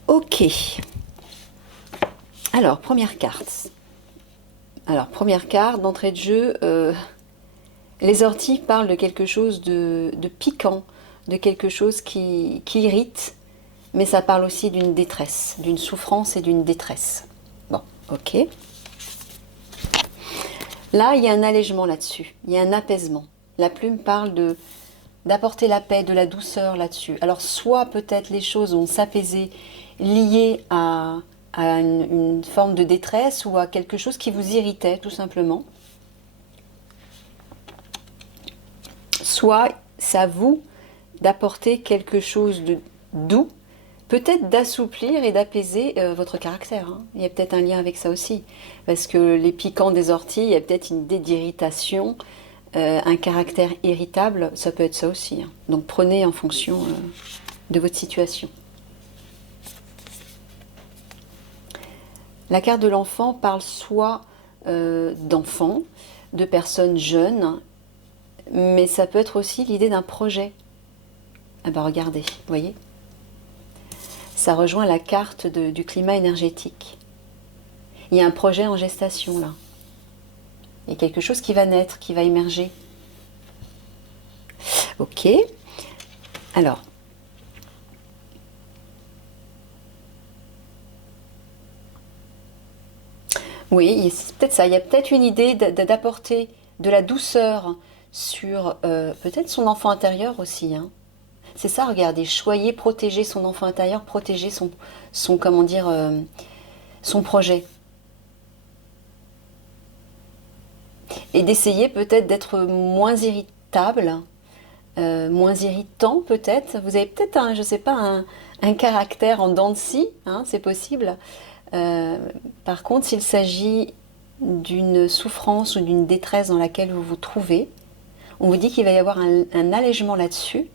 Ok. Alors, première carte. Alors, première carte d'entrée de jeu, les orties parlent de quelque chose de piquant, de quelque chose qui irrite, mais ça parle aussi d'une détresse, d'une souffrance et d'une détresse. Bon, ok. Là, il y a un allègement là-dessus, il y a un apaisement. La plume parle d'apporter la paix, de la douceur là-dessus. Alors, soit peut-être les choses vont s'apaiser liées à une forme de détresse ou à quelque chose qui vous irritait, tout simplement. Soit c'est à vous d'apporter quelque chose de doux, peut-être d'assouplir et d'apaiser votre caractère. Hein. Il y a peut-être un lien avec ça aussi. Parce que les piquants des orties, il y a peut-être une idée d'irritation, un caractère irritable, ça peut être ça aussi. Hein. Donc prenez en fonction de votre situation. La carte de l'enfant parle soit d'enfants, de personnes jeunes, mais ça peut être aussi l'idée d'un projet. Ah ben regardez, vous voyez, ça rejoint la carte du climat énergétique. Il y a un projet en gestation là. Il y a quelque chose qui va naître, qui va émerger. Ok. Alors. Oui, c'est peut-être ça. Il y a peut-être une idée d'apporter de la douceur sur peut-être son enfant intérieur aussi. Hein. C'est ça, regardez, choyer, protéger son enfant intérieur, protéger son comment dire, son projet. Et d'essayer peut-être d'être moins irritable, moins irritant peut-être. Vous avez peut-être, je sais pas, un caractère en dents de scie, hein, c'est possible. Par contre, s'il s'agit d'une souffrance ou d'une détresse dans laquelle vous vous trouvez, on vous dit qu'il va y avoir un allègement là-dessus.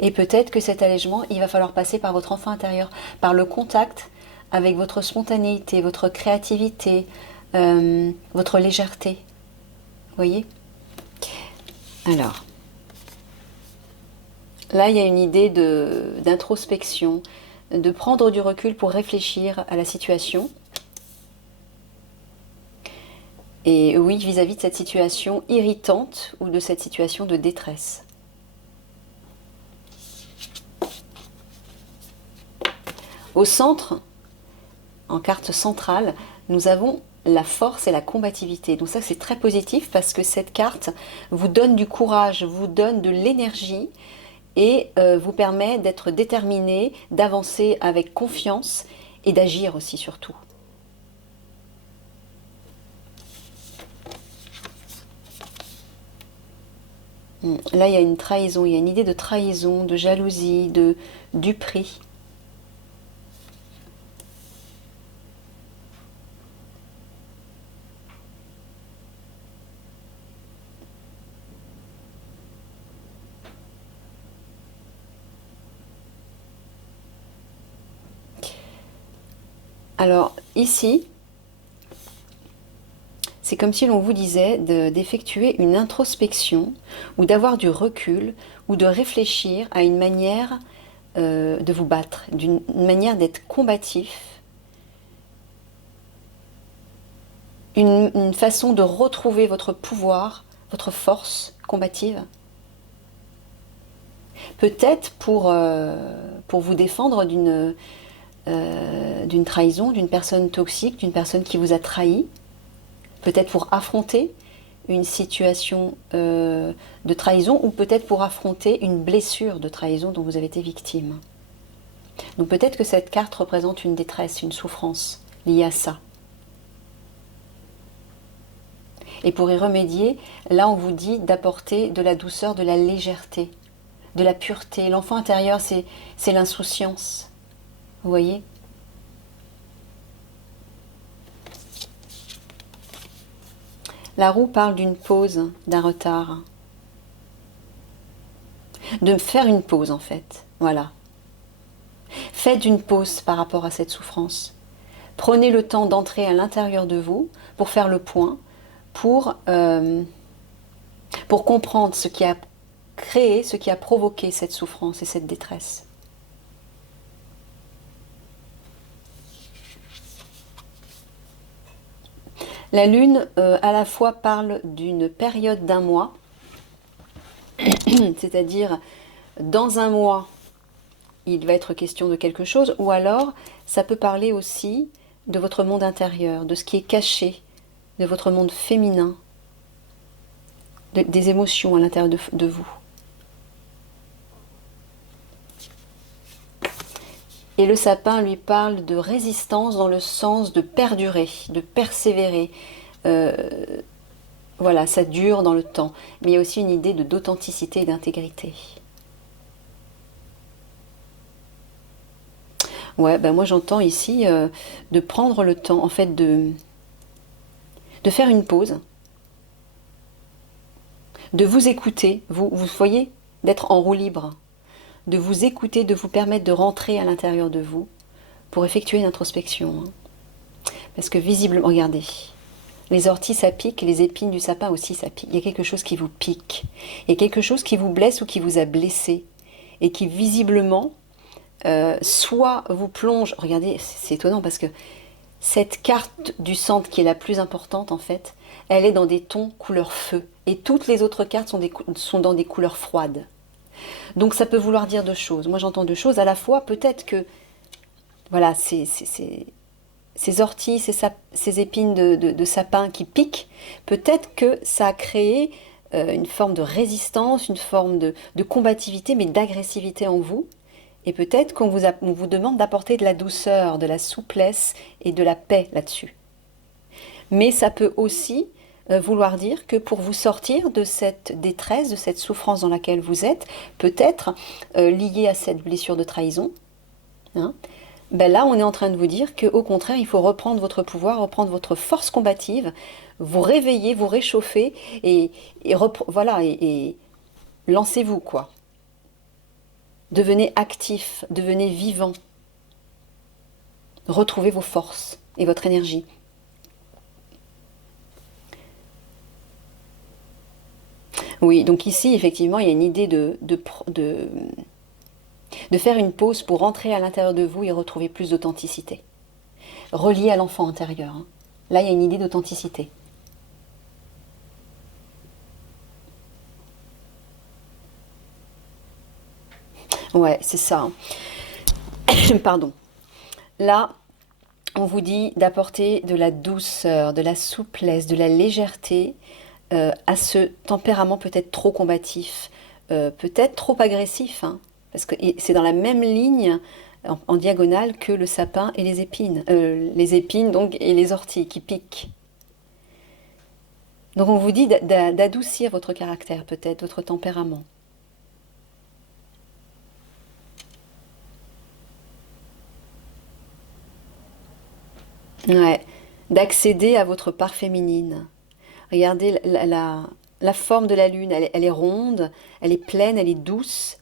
Et peut-être que cet allègement, il va falloir passer par votre enfant intérieur, par le contact avec votre spontanéité, votre créativité, votre légèreté. Vous voyez ? Alors, là, il y a une idée d'introspection, de prendre du recul pour réfléchir à la situation. Et oui, vis-à-vis de cette situation irritante ou de cette situation de détresse. Au centre, en carte centrale, nous avons la force et la combativité. Donc ça, c'est très positif parce que cette carte vous donne du courage, vous donne de l'énergie et vous permet d'être déterminé, d'avancer avec confiance et d'agir aussi surtout. Là, il y a une trahison, il y a une idée de trahison, de jalousie, du prix. Alors ici, c'est comme si l'on vous disait d'effectuer une introspection ou d'avoir du recul ou de réfléchir à une manière de vous battre, d'une manière d'être combatif, une façon de retrouver votre pouvoir, votre force combative. Peut-être pour vous défendre d'une trahison, d'une personne toxique, d'une personne qui vous a trahi, peut-être pour affronter une situation de trahison ou peut-être pour affronter une blessure de trahison dont vous avez été victime. Donc peut-être que cette carte représente une détresse, une souffrance liée à ça. Et pour y remédier, là on vous dit d'apporter de la douceur, de la légèreté, de la pureté. L'enfant intérieur, c'est l'insouciance. Vous voyez ? La roue parle d'une pause, d'un retard. De faire une pause en fait. Voilà. Faites une pause par rapport à cette souffrance. Prenez le temps d'entrer à l'intérieur de vous pour faire le point, pour comprendre ce qui a créé, ce qui a provoqué cette souffrance et cette détresse. La lune, à la fois, parle d'une période d'un mois, c'est-à-dire dans un mois, il va être question de quelque chose, ou alors ça peut parler aussi de votre monde intérieur, de ce qui est caché, de votre monde féminin, des émotions à l'intérieur de vous. Et le sapin lui parle de résistance dans le sens de perdurer, de persévérer. Voilà, ça dure dans le temps. Mais il y a aussi une idée d'authenticité et d'intégrité. Ouais, ben moi j'entends ici de prendre le temps, en fait, de faire une pause, de vous écouter, vous voyez, d'être en roue libre, de vous écouter, de vous permettre de rentrer à l'intérieur de vous pour effectuer une introspection. Parce que visiblement, regardez, les orties ça pique, les épines du sapin aussi ça pique. Il y a quelque chose qui vous pique, il y a quelque chose qui vous blesse ou qui vous a blessé et qui visiblement soit vous plonge. Regardez, c'est étonnant parce que cette carte du centre qui est la plus importante en fait, elle est dans des tons couleur feu et toutes les autres cartes sont dans des couleurs froides. Donc ça peut vouloir dire deux choses. Moi j'entends deux choses. À la fois peut-être que voilà, ces orties, ces épines de sapin qui piquent, peut-être que ça a créé une forme de résistance, une forme de combativité, mais d'agressivité en vous. Et peut-être qu'on vous demande d'apporter de la douceur, de la souplesse et de la paix là-dessus. Mais ça peut aussi vouloir dire que pour vous sortir de cette détresse, de cette souffrance dans laquelle vous êtes, peut-être liée à cette blessure de trahison, hein, ben là on est en train de vous dire qu'au contraire il faut reprendre votre pouvoir, reprendre votre force combative, vous réveiller, vous réchauffer et voilà, et lancez-vous quoi. Devenez actif, devenez vivant. Retrouvez vos forces et votre énergie. Oui, donc ici, effectivement, il y a une idée de faire une pause pour rentrer à l'intérieur de vous et retrouver plus d'authenticité. Relié à l'enfant intérieur. Hein. Là, il y a une idée d'authenticité. Ouais, c'est ça. Pardon. Là, on vous dit d'apporter de la douceur, de la souplesse, de la légèreté à ce tempérament peut-être trop combatif, peut-être trop agressif, hein, parce que c'est dans la même ligne en diagonale que le sapin et les épines donc et les orties qui piquent. Donc on vous dit d'adoucir votre caractère peut-être, votre tempérament. Ouais, d'accéder à votre part féminine. Regardez la forme de la lune, elle est ronde, elle est pleine, elle est douce.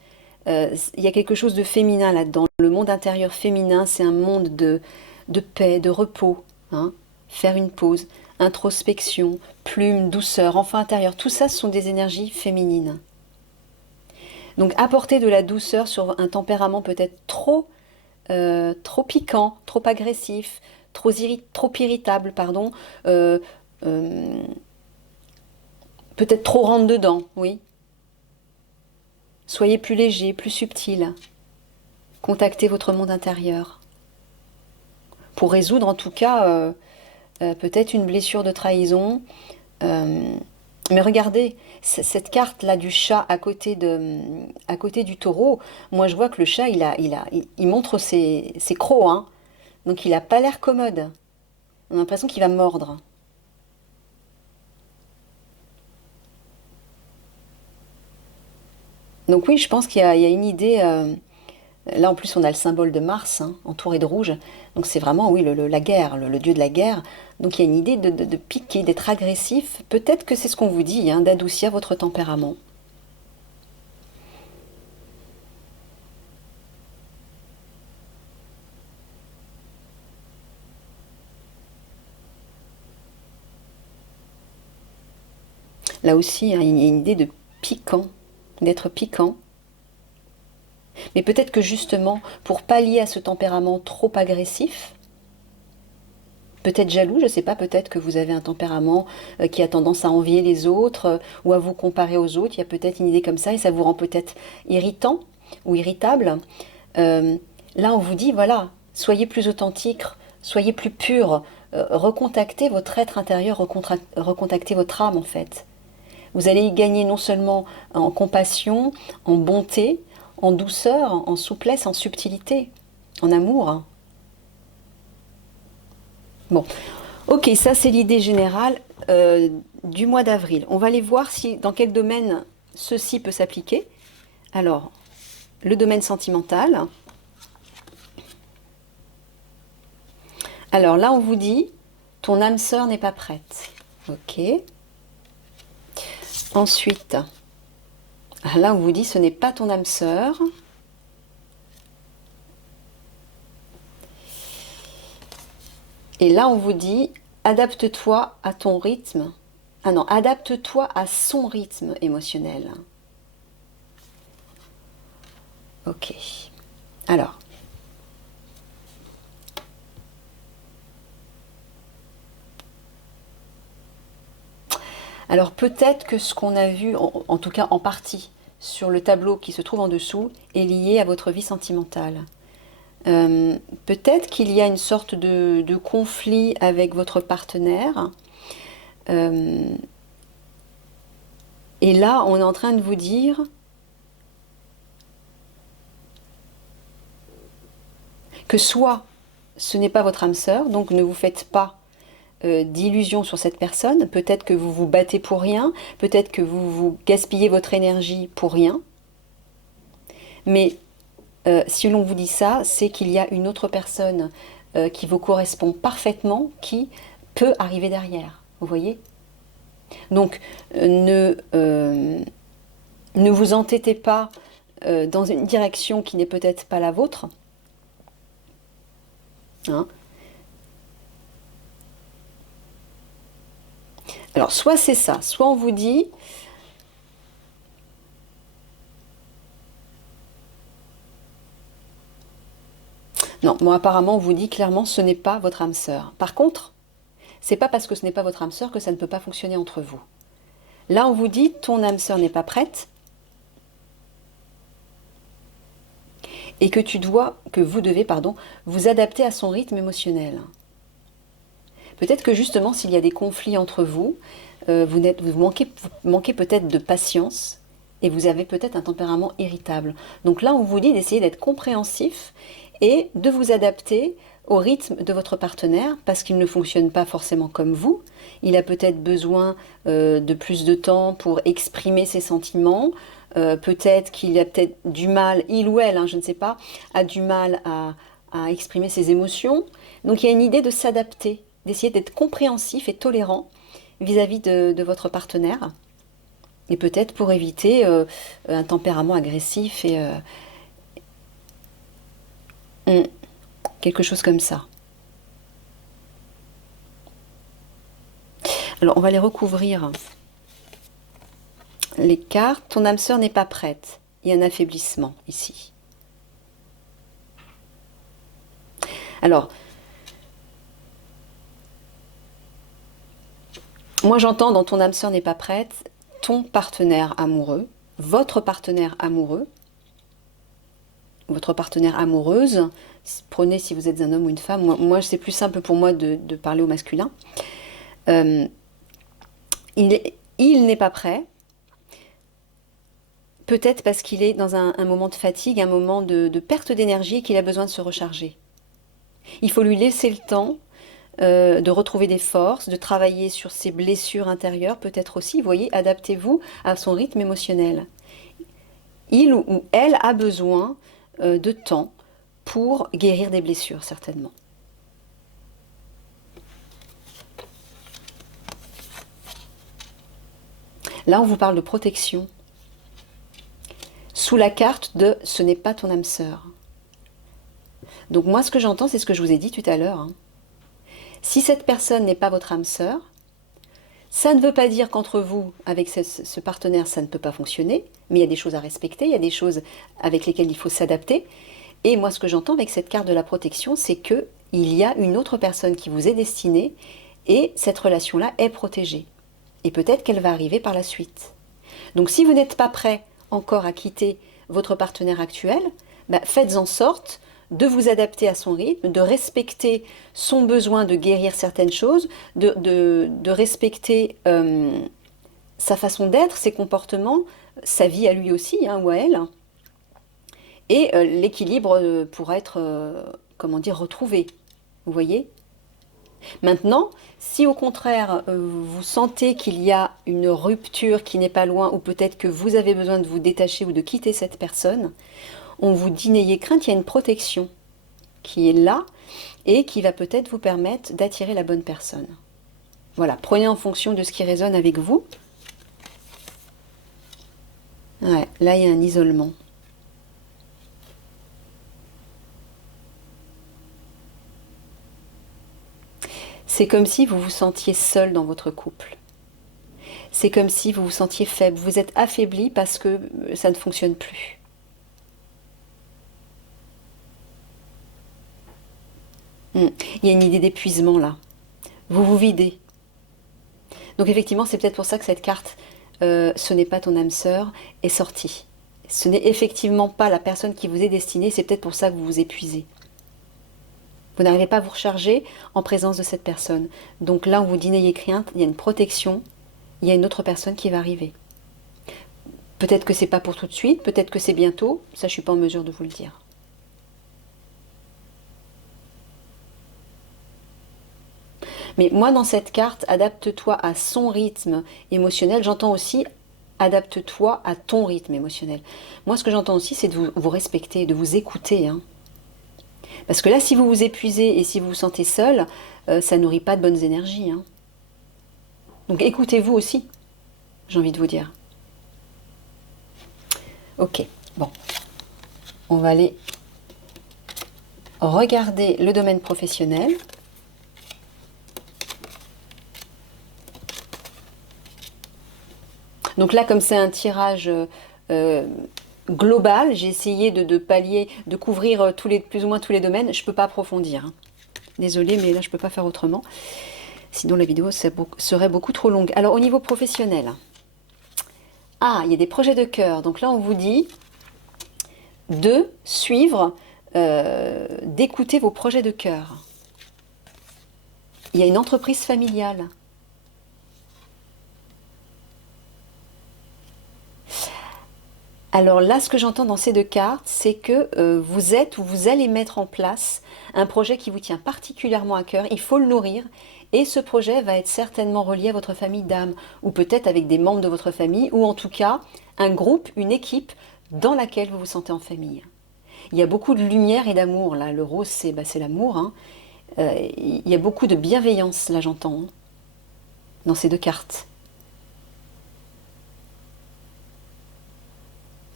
Il y a quelque chose de féminin là-dedans. Le monde intérieur féminin, c'est un monde de paix, de repos. Hein. Faire une pause, introspection, plume, douceur, enfant intérieur, tout ça, ce sont des énergies féminines. Donc apporter de la douceur sur un tempérament peut-être trop piquant, trop agressif, trop irritable, pardon, peut-être trop rentre dedans, oui. Soyez plus léger, plus subtil. Contactez votre monde intérieur. Pour résoudre en tout cas peut-être une blessure de trahison, Mais regardez, cette carte-là du chat à côté du taureau, moi je vois que le chat, il montre ses crocs, hein. Donc il n'a pas l'air commode. On a l'impression qu'il va mordre. Donc oui, je pense il y a une idée. Là en plus, on a le symbole de Mars, hein, entouré de rouge. Donc c'est vraiment, oui, la guerre, le dieu de la guerre. Donc il y a une idée de piquer, d'être agressif. Peut-être que c'est ce qu'on vous dit, hein, d'adoucir votre tempérament. Là aussi, hein, il y a une idée de piquant, d'être piquant. Mais peut-être que justement, pour pallier à ce tempérament trop agressif, peut-être jaloux, je ne sais pas, peut-être que vous avez un tempérament qui a tendance à envier les autres ou à vous comparer aux autres. Il y a peut-être une idée comme ça et ça vous rend peut-être irritant ou irritable. Là, on vous dit, voilà, soyez plus authentique, soyez plus pur, recontactez votre être intérieur, recontactez votre âme en fait. Vous allez y gagner non seulement en compassion, en bonté, en douceur, en souplesse, en subtilité, en amour. Bon, ok, ça c'est l'idée générale du mois d'avril. On va aller voir si dans quel domaine ceci peut s'appliquer. Alors, le domaine sentimental. Alors là, on vous dit, ton âme sœur n'est pas prête. Ok. Ensuite, là, on vous dit, ce n'est pas ton âme sœur. Et là, on vous dit, adapte-toi à ton rythme. Ah non, adapte-toi à son rythme émotionnel. Ok. Alors. Alors peut-être que ce qu'on a vu, en tout cas en partie, sur le tableau qui se trouve en dessous, est lié à votre vie sentimentale. Peut-être qu'il y a une sorte de conflit avec votre partenaire. Euh, et là, on est en train de vous dire que soit ce n'est pas votre âme sœur, donc ne vous faites pas d'illusions sur cette personne. Peut-être que vous vous battez pour rien, peut-être que vous gaspillez votre énergie pour rien. Mais si l'on vous dit ça, c'est qu'il y a une autre personne qui vous correspond parfaitement, qui peut arriver derrière. Vous voyez? Donc, ne vous entêtez pas dans une direction qui n'est peut-être pas la vôtre. Hein. Alors, soit c'est ça, soit on vous dit... Non, moi apparemment on vous dit clairement ce n'est pas votre âme sœur. Par contre, c'est pas parce que ce n'est pas votre âme sœur que ça ne peut pas fonctionner entre vous. Là on vous dit ton âme sœur n'est pas prête et que vous devez, pardon, vous adapter à son rythme émotionnel. Peut-être que justement s'il y a des conflits entre vous, vous manquez peut-être de patience et vous avez peut-être un tempérament irritable. Donc là on vous dit d'essayer d'être compréhensif et de vous adapter au rythme de votre partenaire parce qu'il ne fonctionne pas forcément comme vous. Il a peut-être besoin de plus de temps pour exprimer ses sentiments. Peut-être qu'il a peut-être du mal, il ou elle, hein, je ne sais pas, a du mal à exprimer ses émotions. Donc il y a une idée de s'adapter, d'essayer d'être compréhensif et tolérant vis-à-vis de votre partenaire. Et peut-être pour éviter un tempérament agressif et quelque chose comme ça. Alors, on va les recouvrir. Les cartes. Ton âme sœur n'est pas prête. Il y a un affaiblissement ici. Alors, moi j'entends dans ton âme sœur n'est pas prête, ton partenaire amoureux, votre partenaire amoureux, votre partenaire amoureuse, prenez si vous êtes un homme ou une femme, moi c'est plus simple pour moi de parler au masculin. Il il n'est pas prêt, peut-être parce qu'il est dans un moment de fatigue, un moment de perte d'énergie et qu'il a besoin de se recharger. Il faut lui laisser le temps de retrouver des forces, de travailler sur ses blessures intérieures, peut-être aussi, vous voyez, adaptez-vous à son rythme émotionnel. Il ou elle a besoin de temps pour guérir des blessures, certainement. Là, on vous parle de protection. Sous la carte de « ce n'est pas ton âme sœur ». Donc moi, ce que j'entends, c'est ce que je vous ai dit tout à l'heure. Hein. Si cette personne n'est pas votre âme sœur, ça ne veut pas dire qu'entre vous, avec ce partenaire, ça ne peut pas fonctionner, mais il y a des choses à respecter, il y a des choses avec lesquelles il faut s'adapter. Et moi, ce que j'entends avec cette carte de la protection, c'est qu'il y a une autre personne qui vous est destinée et cette relation-là est protégée. Et peut-être qu'elle va arriver par la suite. Donc si vous n'êtes pas prêt encore à quitter votre partenaire actuel, faites en sorte de vous adapter à son rythme, de respecter son besoin de guérir certaines choses, de respecter sa façon d'être, ses comportements, sa vie à lui aussi, hein, ou à elle. Et l'équilibre pourra être, comment dire, retrouvé. Vous voyez ? Maintenant, si au contraire vous sentez qu'il y a une rupture qui n'est pas loin, ou peut-être que vous avez besoin de vous détacher ou de quitter cette personne, on vous dit n'ayez crainte, il y a une protection qui est là et qui va peut-être vous permettre d'attirer la bonne personne. Voilà, prenez en fonction de ce qui résonne avec vous. Ouais, là il y a un isolement. C'est comme si vous vous sentiez seul dans votre couple. C'est comme si vous vous sentiez faible. Vous êtes affaibli parce que ça ne fonctionne plus. Il y a une idée d'épuisement là. Vous vous videz. Donc effectivement, c'est peut-être pour ça que cette carte, ce n'est pas ton âme sœur, est sortie. Ce n'est effectivement pas la personne qui vous est destinée, c'est peut-être pour ça que vous vous épuisez. Vous n'arrivez pas à vous recharger en présence de cette personne. Donc là, on vous dit n'ayez crainte, il y a une protection, il y a une autre personne qui va arriver. Peut-être que c'est pas pour tout de suite, peut-être que c'est bientôt, ça je suis pas en mesure de vous le dire. Mais moi, dans cette carte, adapte-toi à son rythme émotionnel, j'entends aussi adapte-toi à ton rythme émotionnel. Moi, ce que j'entends aussi, c'est de vous respecter, de vous écouter. Hein. Parce que là, si vous vous épuisez et si vous vous sentez seul, ça nourrit pas de bonnes énergies. Hein. Donc écoutez-vous aussi, j'ai envie de vous dire. Ok, bon. On va aller regarder le domaine professionnel. Donc là, comme c'est un tirage global, j'ai essayé de pallier, de couvrir plus ou moins tous les domaines. Je ne peux pas approfondir. Hein. Désolée, mais là, je ne peux pas faire autrement. Sinon, la vidéo serait beaucoup trop longue. Alors, au niveau professionnel, il y a des projets de cœur. Donc là, on vous dit de suivre, d'écouter vos projets de cœur. Il y a une entreprise familiale. Alors là, ce que j'entends dans ces deux cartes, c'est que vous êtes ou vous allez mettre en place un projet qui vous tient particulièrement à cœur. Il faut le nourrir et ce projet va être certainement relié à votre famille d'âme ou peut-être avec des membres de votre famille ou en tout cas un groupe, une équipe dans laquelle vous vous sentez en famille. Il y a beaucoup de lumière et d'amour là. Le rose, c'est l'amour. Hein. Il y a beaucoup de bienveillance, là j'entends, hein, dans ces deux cartes.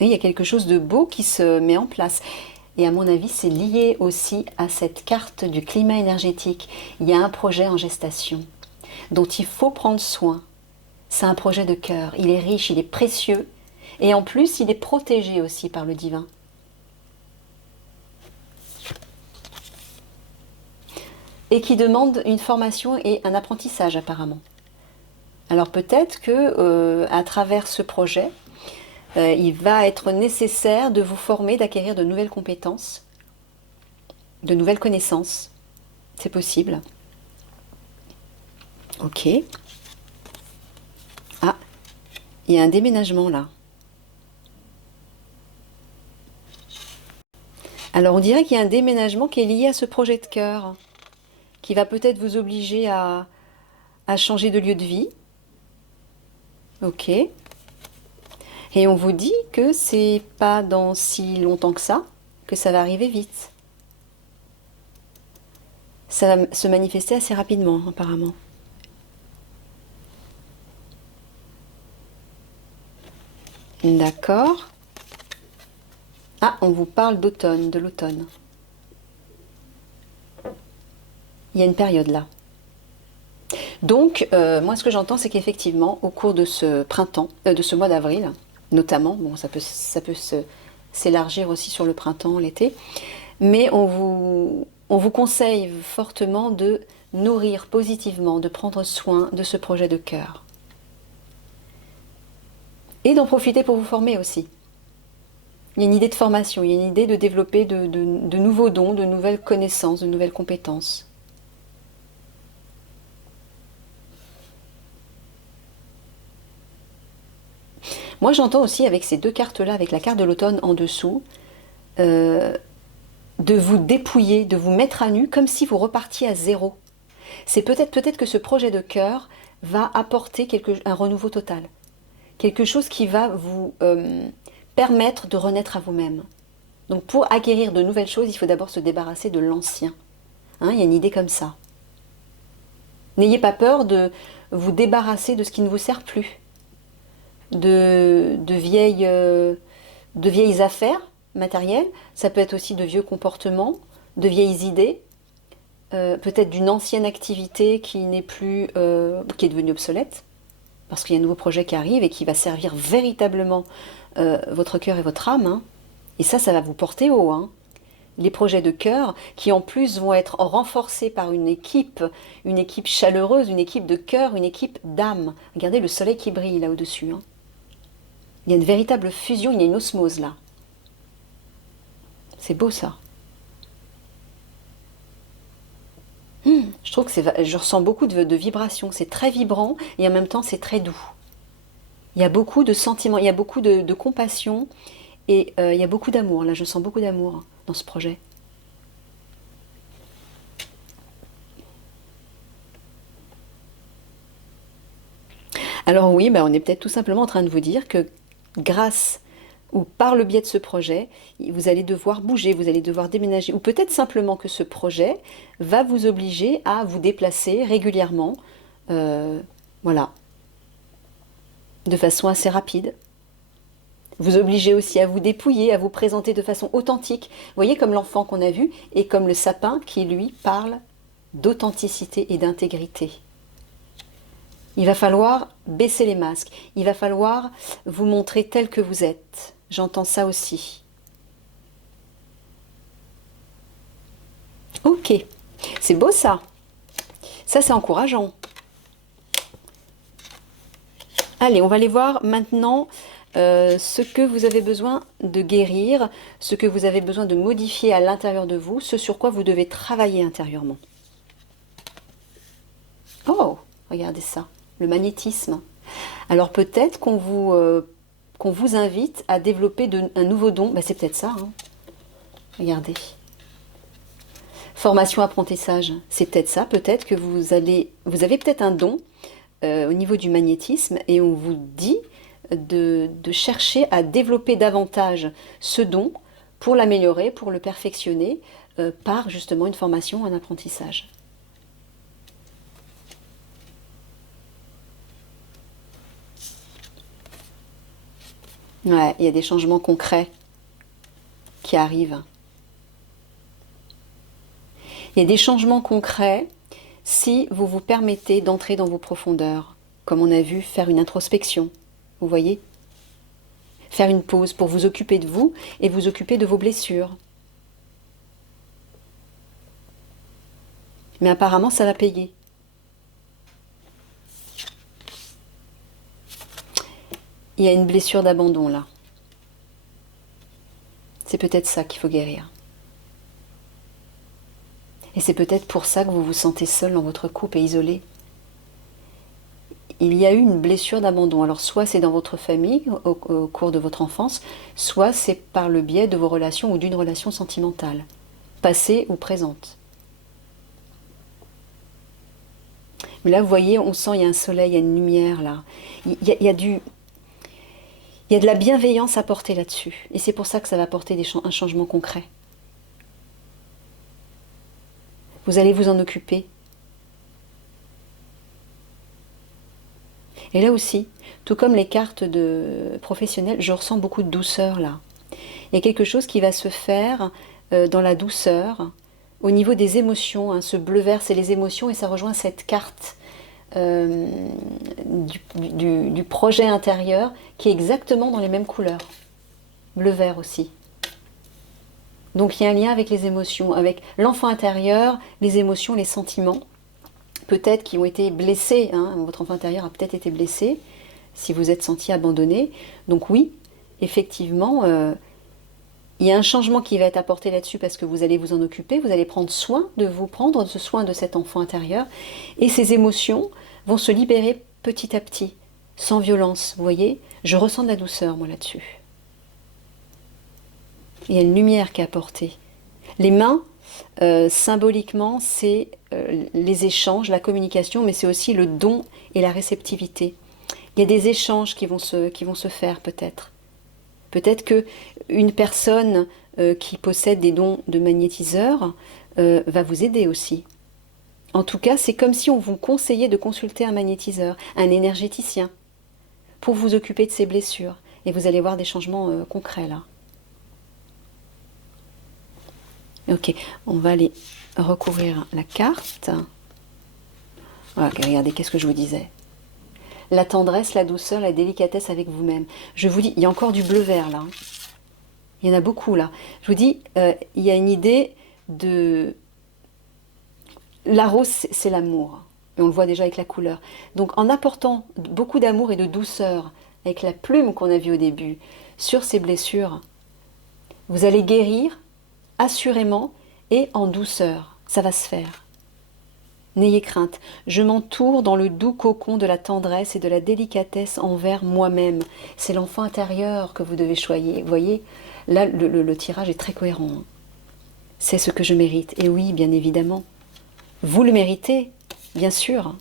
Et il y a quelque chose de beau qui se met en place. Et à mon avis, c'est lié aussi à cette carte du climat énergétique. Il y a un projet en gestation dont il faut prendre soin. C'est un projet de cœur. Il est riche, il est précieux. Et en plus, il est protégé aussi par le divin. Et qui demande une formation et un apprentissage apparemment. Alors peut-être que à travers ce projet, il va être nécessaire de vous former, d'acquérir de nouvelles compétences, de nouvelles connaissances. C'est possible. Ok. Il y a un déménagement là. Alors on dirait qu'il y a un déménagement qui est lié à ce projet de cœur, qui va peut-être vous obliger à changer de lieu de vie. Ok. Et on vous dit que c'est pas dans si longtemps que ça va arriver vite. Ça va se manifester assez rapidement, apparemment. D'accord. Ah, on vous parle d'automne, de l'automne. Il y a une période là. Donc, moi, ce que j'entends, c'est qu'effectivement, au cours de ce printemps, de ce mois d'avril, notamment, bon, ça peut s'élargir aussi sur le printemps, l'été, mais on vous conseille fortement de nourrir positivement, de prendre soin de ce projet de cœur. Et d'en profiter pour vous former aussi. Il y a une idée de formation, il y a une idée de développer de nouveaux dons, de nouvelles connaissances, de nouvelles compétences. Moi, j'entends aussi avec ces deux cartes-là, avec la carte de l'automne en dessous, de vous dépouiller, de vous mettre à nu comme si vous repartiez à zéro. C'est peut-être que ce projet de cœur va apporter un renouveau total. Quelque chose qui va vous permettre de renaître à vous-même. Donc pour acquérir de nouvelles choses, il faut d'abord se débarrasser de l'ancien. Hein, il y a une idée comme ça. N'ayez pas peur de vous débarrasser de ce qui ne vous sert plus. De vieilles affaires matérielles, ça peut être aussi de vieux comportements, de vieilles idées, peut-être d'une ancienne activité qui n'est plus, qui est devenue obsolète, parce qu'il y a un nouveau projet qui arrive et qui va servir véritablement votre cœur et votre âme. Hein. Et ça va vous porter haut. Hein. Les projets de cœur qui en plus vont être renforcés par une équipe chaleureuse, une équipe de cœur, une équipe d'âme. Regardez le soleil qui brille là au-dessus. Hein. Il y a une véritable fusion, il y a une osmose là. C'est beau ça. Je trouve que je ressens beaucoup de vibrations. C'est très vibrant et en même temps c'est très doux. Il y a beaucoup de sentiments, il y a beaucoup de compassion et il y a beaucoup d'amour. Là, je sens beaucoup d'amour dans ce projet. Alors oui, on est peut-être tout simplement en train de vous dire que grâce ou par le biais de ce projet, vous allez devoir bouger, vous allez devoir déménager, ou peut-être simplement que ce projet va vous obliger à vous déplacer régulièrement, voilà, de façon assez rapide. Vous obligez aussi à vous dépouiller, à vous présenter de façon authentique. Vous voyez, comme l'enfant qu'on a vu, et comme le sapin qui, lui, parle d'authenticité et d'intégrité. Il va falloir baisser les masques. Il va falloir vous montrer tel que vous êtes. J'entends ça aussi. Ok, c'est beau ça. Ça, c'est encourageant. Allez, on va aller voir maintenant ce que vous avez besoin de guérir, ce que vous avez besoin de modifier à l'intérieur de vous, ce sur quoi vous devez travailler intérieurement. Oh, regardez ça, le magnétisme. Alors peut-être qu'on vous invite à développer un nouveau don. C'est peut-être ça. Hein. Regardez. Formation apprentissage, c'est peut-être ça. Peut-être que vous avez peut-être un don au niveau du magnétisme et on vous dit de chercher à développer davantage ce don pour l'améliorer, pour le perfectionner par justement une formation en apprentissage. Ouais, il y a des changements concrets qui arrivent. Il y a des changements concrets si vous vous permettez d'entrer dans vos profondeurs. Comme on a vu, faire une introspection. Vous voyez ? Faire une pause pour vous occuper de vous et vous occuper de vos blessures. Mais apparemment, ça va payer. Il y a une blessure d'abandon là. C'est peut-être ça qu'il faut guérir. Et c'est peut-être pour ça que vous vous sentez seul dans votre couple et isolé. il y a eu une blessure d'abandon. Alors soit c'est dans votre famille au cours de votre enfance, soit c'est par le biais de vos relations ou d'une relation sentimentale, passée ou présente. Mais là, vous voyez, on sent, il y a un soleil, il y a une lumière là. Il y a de la bienveillance à porter là-dessus. Et c'est pour ça que ça va apporter un changement concret. Vous allez vous en occuper. Et là aussi, tout comme les cartes de professionnelles, je ressens beaucoup de douceur là. Il y a quelque chose qui va se faire dans la douceur, au niveau des émotions. Hein. Ce bleu-vert, c'est les émotions et ça rejoint cette carte du projet intérieur qui est exactement dans les mêmes couleurs. Bleu-vert aussi. Donc il y a un lien avec les émotions, avec l'enfant intérieur, les émotions, les sentiments. Peut-être qui ont été blessés, hein, votre enfant intérieur a peut-être été blessé, si vous êtes senti abandonné. Donc oui, effectivement, il y a un changement qui va être apporté là-dessus parce que vous allez vous en occuper, vous allez prendre soin de vous, prendre ce soin de cet enfant intérieur, et ces émotions vont se libérer petit à petit, sans violence, vous voyez. Je ressens de la douceur, moi, là-dessus. Il y a une lumière qui est apportée. Les mains, symboliquement, c'est les échanges, la communication, mais c'est aussi le don et la réceptivité. Il y a des échanges qui vont se faire peut-être. Peut-être qu'une personne qui possède des dons de magnétiseur va vous aider aussi. En tout cas, c'est comme si on vous conseillait de consulter un magnétiseur, un énergéticien, pour vous occuper de ces blessures. Et vous allez voir des changements concrets là. Ok, on va aller recouvrir la carte. Voilà, regardez, qu'est-ce que je vous disais? La tendresse, la douceur, la délicatesse avec vous-même. Je vous dis, il y a encore du bleu-vert là. Il y en a beaucoup là. Je vous dis, il y a une idée de... La rose, c'est l'amour. Et on le voit déjà avec la couleur. Donc en apportant beaucoup d'amour et de douceur, avec la plume qu'on a vue au début, sur ces blessures, vous allez guérir assurément et en douceur. Ça va se faire. N'ayez crainte, je m'entoure dans le doux cocon de la tendresse et de la délicatesse envers moi-même. C'est l'enfant intérieur que vous devez choyer. Vous voyez, là, le tirage est très cohérent. Hein. C'est ce que je mérite. Et oui, bien évidemment. Vous le méritez, bien sûr.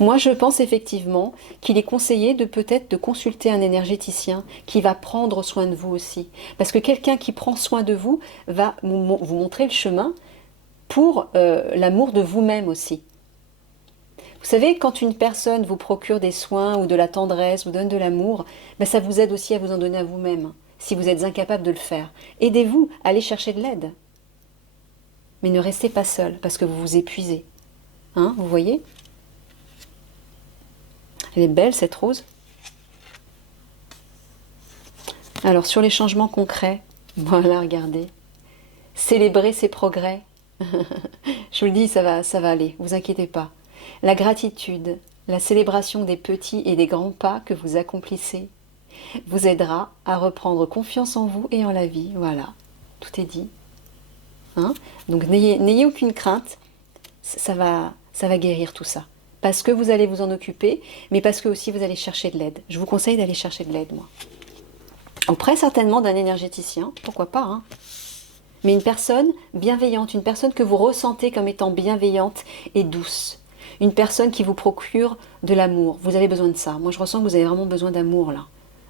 Moi, je pense effectivement qu'il est conseillé de peut-être de consulter un énergéticien qui va prendre soin de vous aussi. Parce que quelqu'un qui prend soin de vous va vous montrer le chemin pour l'amour de vous-même aussi. Vous savez, quand une personne vous procure des soins ou de la tendresse, vous donne de l'amour, ben ça vous aide aussi à vous en donner à vous-même, si vous êtes incapable de le faire. Aidez-vous, allez chercher de l'aide. Mais ne restez pas seul, parce que vous vous épuisez. Hein, vous voyez ? Elle est belle, cette rose. Alors, sur les changements concrets, voilà, regardez. Célébrez ses progrès. Je vous le dis, ça va aller, vous inquiétez pas. La gratitude, la célébration des petits et des grands pas que vous accomplissez vous aidera à reprendre confiance en vous et en la vie. Voilà, tout est dit. Hein? Donc n'ayez aucune crainte, ça va guérir tout ça. Parce que vous allez vous en occuper, mais parce que aussi vous allez chercher de l'aide. Je vous conseille d'aller chercher de l'aide, moi. Auprès certainement d'un énergéticien, pourquoi pas, hein? Mais une personne bienveillante, une personne que vous ressentez comme étant bienveillante et douce. Une personne qui vous procure de l'amour. Vous avez besoin de ça. Moi, je ressens que vous avez vraiment besoin d'amour, là.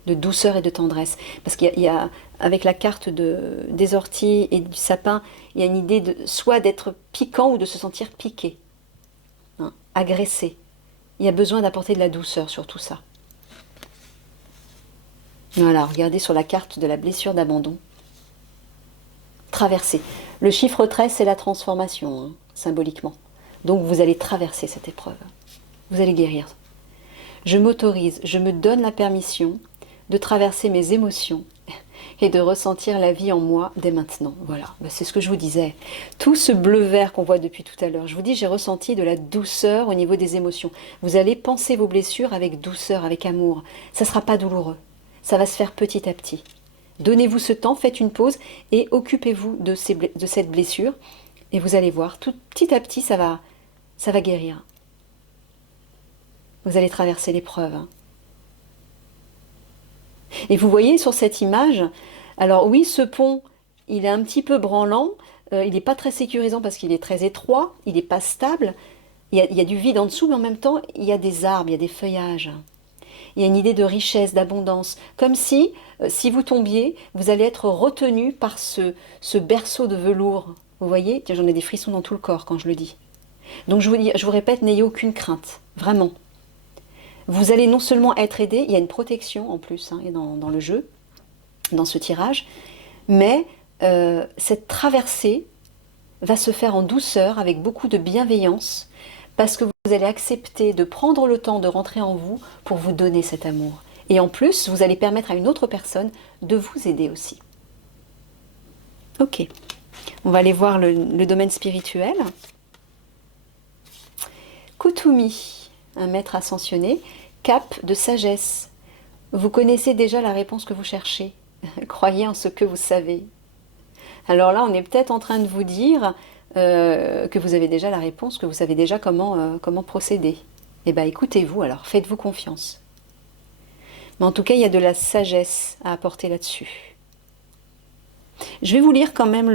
De douceur et de tendresse. Parce qu'il y a, avec la carte des orties et du sapin, il y a une idée de soit d'être piquant ou de se sentir piqué. Hein, agressé. Il y a besoin d'apporter de la douceur sur tout ça. Voilà, regardez sur la carte de la blessure d'abandon. Traverser. Le chiffre 13, c'est la transformation, hein, symboliquement. Donc vous allez traverser cette épreuve. Vous allez guérir. Je m'autorise, je me donne la permission de traverser mes émotions et de ressentir la vie en moi dès maintenant. Voilà, c'est ce que je vous disais. Tout ce bleu-vert qu'on voit depuis tout à l'heure, je vous dis, j'ai ressenti de la douceur au niveau des émotions. Vous allez penser vos blessures avec douceur, avec amour. Ça ne sera pas douloureux. Ça va se faire petit à petit. Donnez-vous ce temps, faites une pause et occupez-vous de cette blessure. Et vous allez voir, tout petit à petit, ça va guérir. Vous allez traverser l'épreuve. Hein. Et vous voyez sur cette image, alors oui, ce pont, il est un petit peu branlant, il n'est pas très sécurisant parce qu'il est très étroit, il n'est pas stable, il y a du vide en dessous, mais en même temps, il y a des arbres, il y a des feuillages. Il y a une idée de richesse, d'abondance, comme si vous tombiez, vous allez être retenu par ce berceau de velours. Vous voyez, j'en ai des frissons dans tout le corps quand je le dis. Donc je vous répète, n'ayez aucune crainte, vraiment. Vous allez non seulement être aidé, il y a une protection en plus hein, dans le jeu, dans ce tirage, mais cette traversée va se faire en douceur, avec beaucoup de bienveillance, parce que vous allez accepter de prendre le temps de rentrer en vous pour vous donner cet amour. Et en plus, vous allez permettre à une autre personne de vous aider aussi. Ok, on va aller voir le domaine spirituel. Kutumi, un maître ascensionné, cap de sagesse. Vous connaissez déjà la réponse que vous cherchez. Croyez en ce que vous savez. Alors là, on est peut-être en train de vous dire que vous avez déjà la réponse, que vous savez déjà comment procéder. Eh bien, écoutez-vous alors, faites-vous confiance. Mais en tout cas, il y a de la sagesse à apporter là-dessus. Je vais vous lire quand même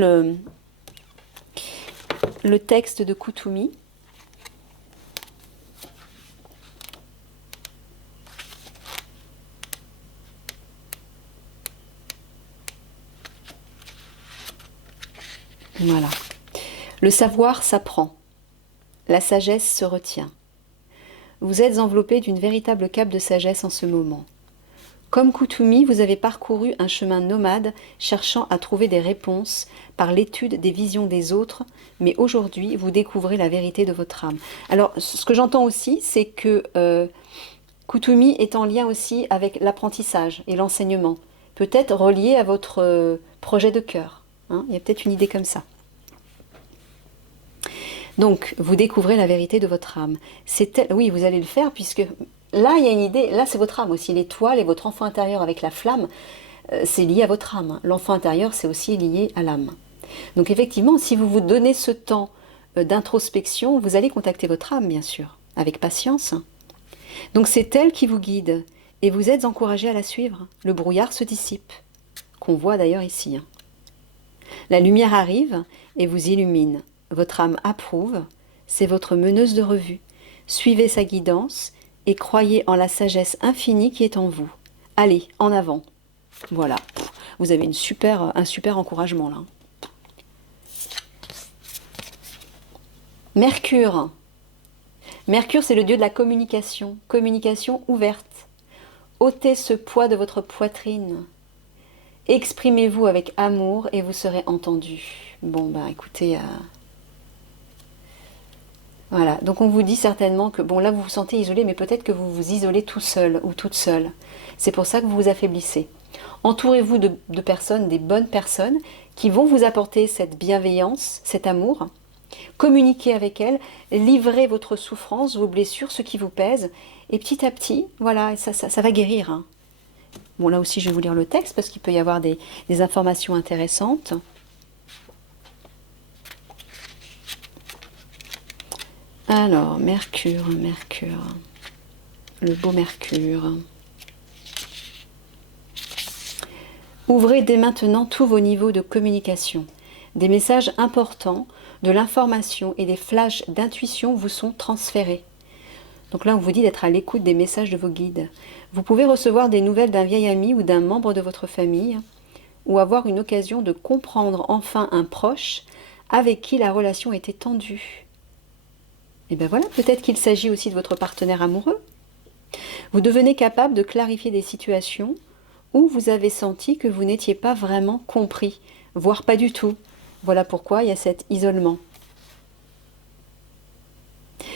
le texte de Kutumi. Voilà. Le savoir s'apprend. La sagesse se retient. Vous êtes enveloppé d'une véritable cape de sagesse en ce moment. Comme Kutumi, vous avez parcouru un chemin nomade cherchant à trouver des réponses par l'étude des visions des autres, mais aujourd'hui, vous découvrez la vérité de votre âme. Alors, ce que j'entends aussi, c'est que Kutumi est en lien aussi avec l'apprentissage et l'enseignement, peut-être relié à votre projet de cœur. Hein, il y a peut-être une idée comme ça. Donc, vous découvrez la vérité de votre âme. Oui, vous allez le faire puisque là, il y a une idée. Là, c'est votre âme aussi. L'étoile et votre enfant intérieur avec la flamme, c'est lié à votre âme. L'enfant intérieur, c'est aussi lié à l'âme. Donc, effectivement, si vous vous donnez ce temps d'introspection, vous allez contacter votre âme, bien sûr, avec patience. Donc, c'est elle qui vous guide et vous êtes encouragé à la suivre. Le brouillard se dissipe, qu'on voit d'ailleurs ici. La lumière arrive et vous illumine. Votre âme approuve, c'est votre meneuse de revue. Suivez sa guidance et croyez en la sagesse infinie qui est en vous. Allez, en avant. Voilà, vous avez un super encouragement là. Mercure. Mercure, c'est le dieu de la communication ouverte. Ôtez ce poids de votre poitrine. Exprimez-vous avec amour et vous serez entendu. Bon, ben écoutez... Voilà, donc on vous dit certainement que, bon là vous vous sentez isolé, mais peut-être que vous vous isolez tout seul ou toute seule. C'est pour ça que vous vous affaiblissez. Entourez-vous de personnes, des bonnes personnes, qui vont vous apporter cette bienveillance, cet amour. Communiquez avec elles, livrez votre souffrance, vos blessures, ce qui vous pèse, et petit à petit, voilà, ça va guérir. Hein. Bon là aussi je vais vous lire le texte, parce qu'il peut y avoir des informations intéressantes. Alors, Mercure, le beau Mercure. Ouvrez dès maintenant tous vos niveaux de communication. Des messages importants, de l'information et des flashs d'intuition vous sont transférés. Donc là, on vous dit d'être à l'écoute des messages de vos guides. Vous pouvez recevoir des nouvelles d'un vieil ami ou d'un membre de votre famille, ou avoir une occasion de comprendre enfin un proche avec qui la relation était tendue. Et bien voilà, peut-être qu'il s'agit aussi de votre partenaire amoureux. Vous devenez capable de clarifier des situations où vous avez senti que vous n'étiez pas vraiment compris, voire pas du tout. Voilà pourquoi il y a cet isolement.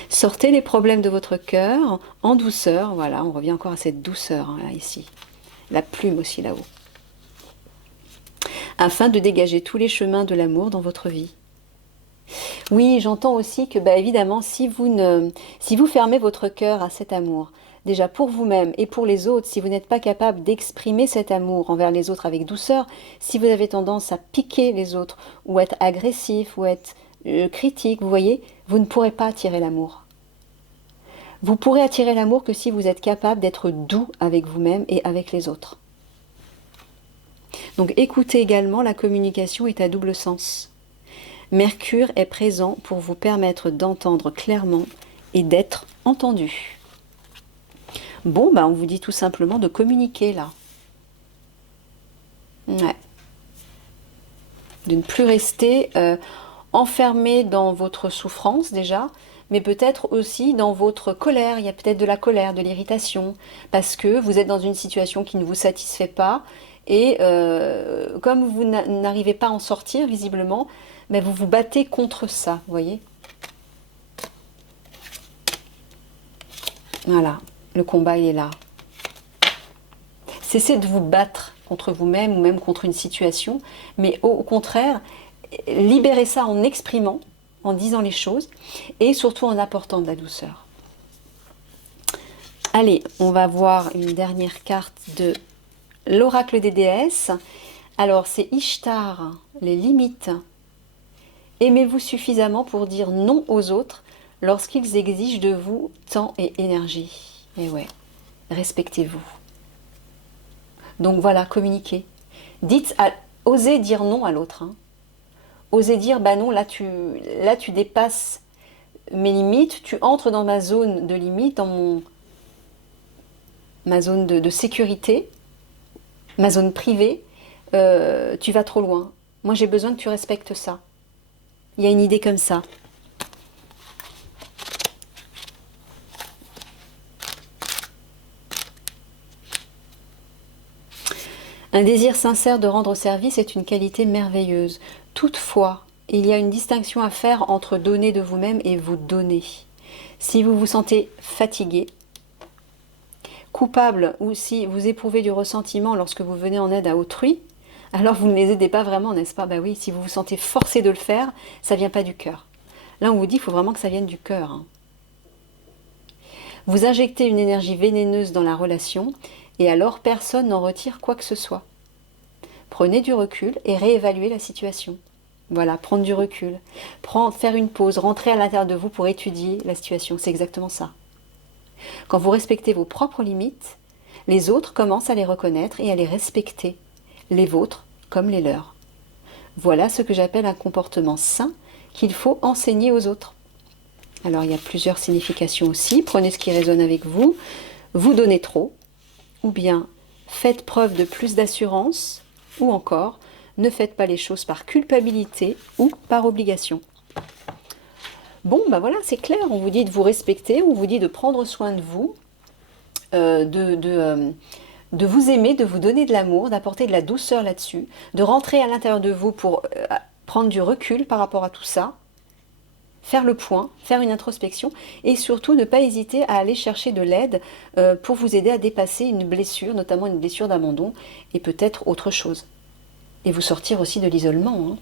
Sortez les problèmes de votre cœur en douceur. Voilà, on revient encore à cette douceur hein, là, ici. La plume aussi là-haut. Afin de dégager tous les chemins de l'amour dans votre vie. Oui, j'entends aussi que, évidemment, si vous fermez votre cœur à cet amour, déjà pour vous-même et pour les autres, si vous n'êtes pas capable d'exprimer cet amour envers les autres avec douceur, si vous avez tendance à piquer les autres, ou être agressif, ou être critique, vous voyez, vous ne pourrez pas attirer l'amour. Vous pourrez attirer l'amour que si vous êtes capable d'être doux avec vous-même et avec les autres. Donc écoutez également, la communication est à double sens. Mercure est présent pour vous permettre d'entendre clairement et d'être entendu. Bon, on vous dit tout simplement de communiquer là. Ouais. De ne plus rester enfermé dans votre souffrance déjà, mais peut-être aussi dans votre colère. Il y a peut-être de la colère, de l'irritation, parce que vous êtes dans une situation qui ne vous satisfait pas, et comme vous n'arrivez pas à en sortir visiblement, mais vous vous battez contre ça, vous voyez. Voilà, le combat il est là. Cessez de vous battre contre vous-même ou même contre une situation, mais au contraire, libérez ça en exprimant, en disant les choses, et surtout en apportant de la douceur. Allez, on va voir une dernière carte de l'oracle des déesses. Alors, c'est Ishtar, les limites. Aimez-vous suffisamment pour dire non aux autres lorsqu'ils exigent de vous temps et énergie. Et ouais, respectez-vous. Donc voilà, communiquez. Osez dire non à l'autre. Hein. Osez dire, bah non, là tu dépasses mes limites, tu entres dans ma zone de limite, dans ma zone de sécurité, ma zone privée, tu vas trop loin. Moi j'ai besoin que tu respectes ça. Il y a une idée comme ça. Un désir sincère de rendre service est une qualité merveilleuse. Toutefois, il y a une distinction à faire entre donner de vous-même et vous donner. Si vous vous sentez fatigué, coupable, ou si vous éprouvez du ressentiment lorsque vous venez en aide à autrui, alors vous ne les aidez pas vraiment, n'est-ce pas? Ben oui, si vous vous sentez forcé de le faire, ça ne vient pas du cœur. Là, on vous dit qu'il faut vraiment que ça vienne du cœur. Hein. Vous injectez une énergie vénéneuse dans la relation, et alors personne n'en retire quoi que ce soit. Prenez du recul et réévaluez la situation. Voilà, prendre du recul, faire une pause, rentrer à l'intérieur de vous pour étudier la situation, c'est exactement ça. Quand vous respectez vos propres limites, les autres commencent à les reconnaître et à les respecter, les vôtres comme les leurs. Voilà ce que j'appelle un comportement sain qu'il faut enseigner aux autres. Alors il y a plusieurs significations aussi, prenez ce qui résonne avec vous, vous donnez trop, ou bien faites preuve de plus d'assurance, ou encore ne faites pas les choses par culpabilité ou par obligation. Bon, voilà, c'est clair, on vous dit de vous respecter, on vous dit de prendre soin de vous, de vous aimer, de vous donner de l'amour, d'apporter de la douceur là-dessus, de rentrer à l'intérieur de vous pour prendre du recul par rapport à tout ça, faire le point, faire une introspection, et surtout ne pas hésiter à aller chercher de l'aide pour vous aider à dépasser une blessure, notamment une blessure d'abandon, et peut-être autre chose. Et vous sortir aussi de l'isolement. Hein.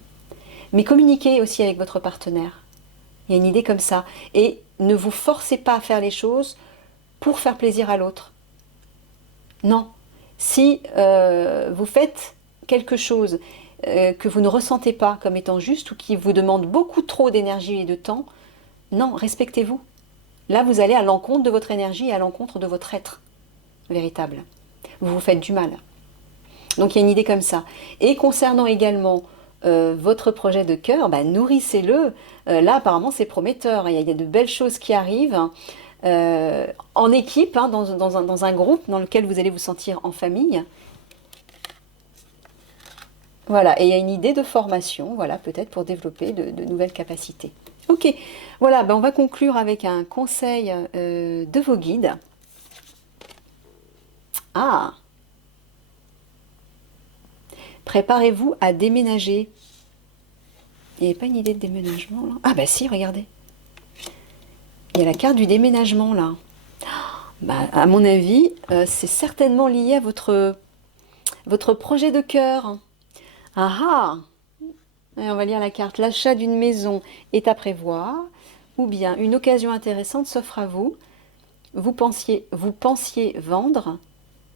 Mais communiquez aussi avec votre partenaire. Il y a une idée comme ça. Et ne vous forcez pas à faire les choses pour faire plaisir à l'autre. Non. Si vous faites quelque chose que vous ne ressentez pas comme étant juste ou qui vous demande beaucoup trop d'énergie et de temps, non, respectez-vous. Là, vous allez à l'encontre de votre énergie et à l'encontre de votre être véritable. Vous vous faites du mal. Donc il y a une idée comme ça. Et concernant également votre projet de cœur, nourrissez-le. Là apparemment c'est prometteur. Il y a de belles choses qui arrivent en équipe, hein, dans un groupe dans lequel vous allez vous sentir en famille. Voilà, et il y a une idée de formation, voilà, peut-être pour développer de nouvelles capacités. Ok, voilà, on va conclure avec un conseil de vos guides. Ah! Préparez-vous à déménager. Il n'y avait pas une idée de déménagement là? Ah bah si, regardez. Il y a la carte du déménagement là. À mon avis, c'est certainement lié à votre projet de cœur. Ah ah! Et on va lire la carte. L'achat d'une maison est à prévoir, ou bien une occasion intéressante s'offre à vous. vous pensiez vendre,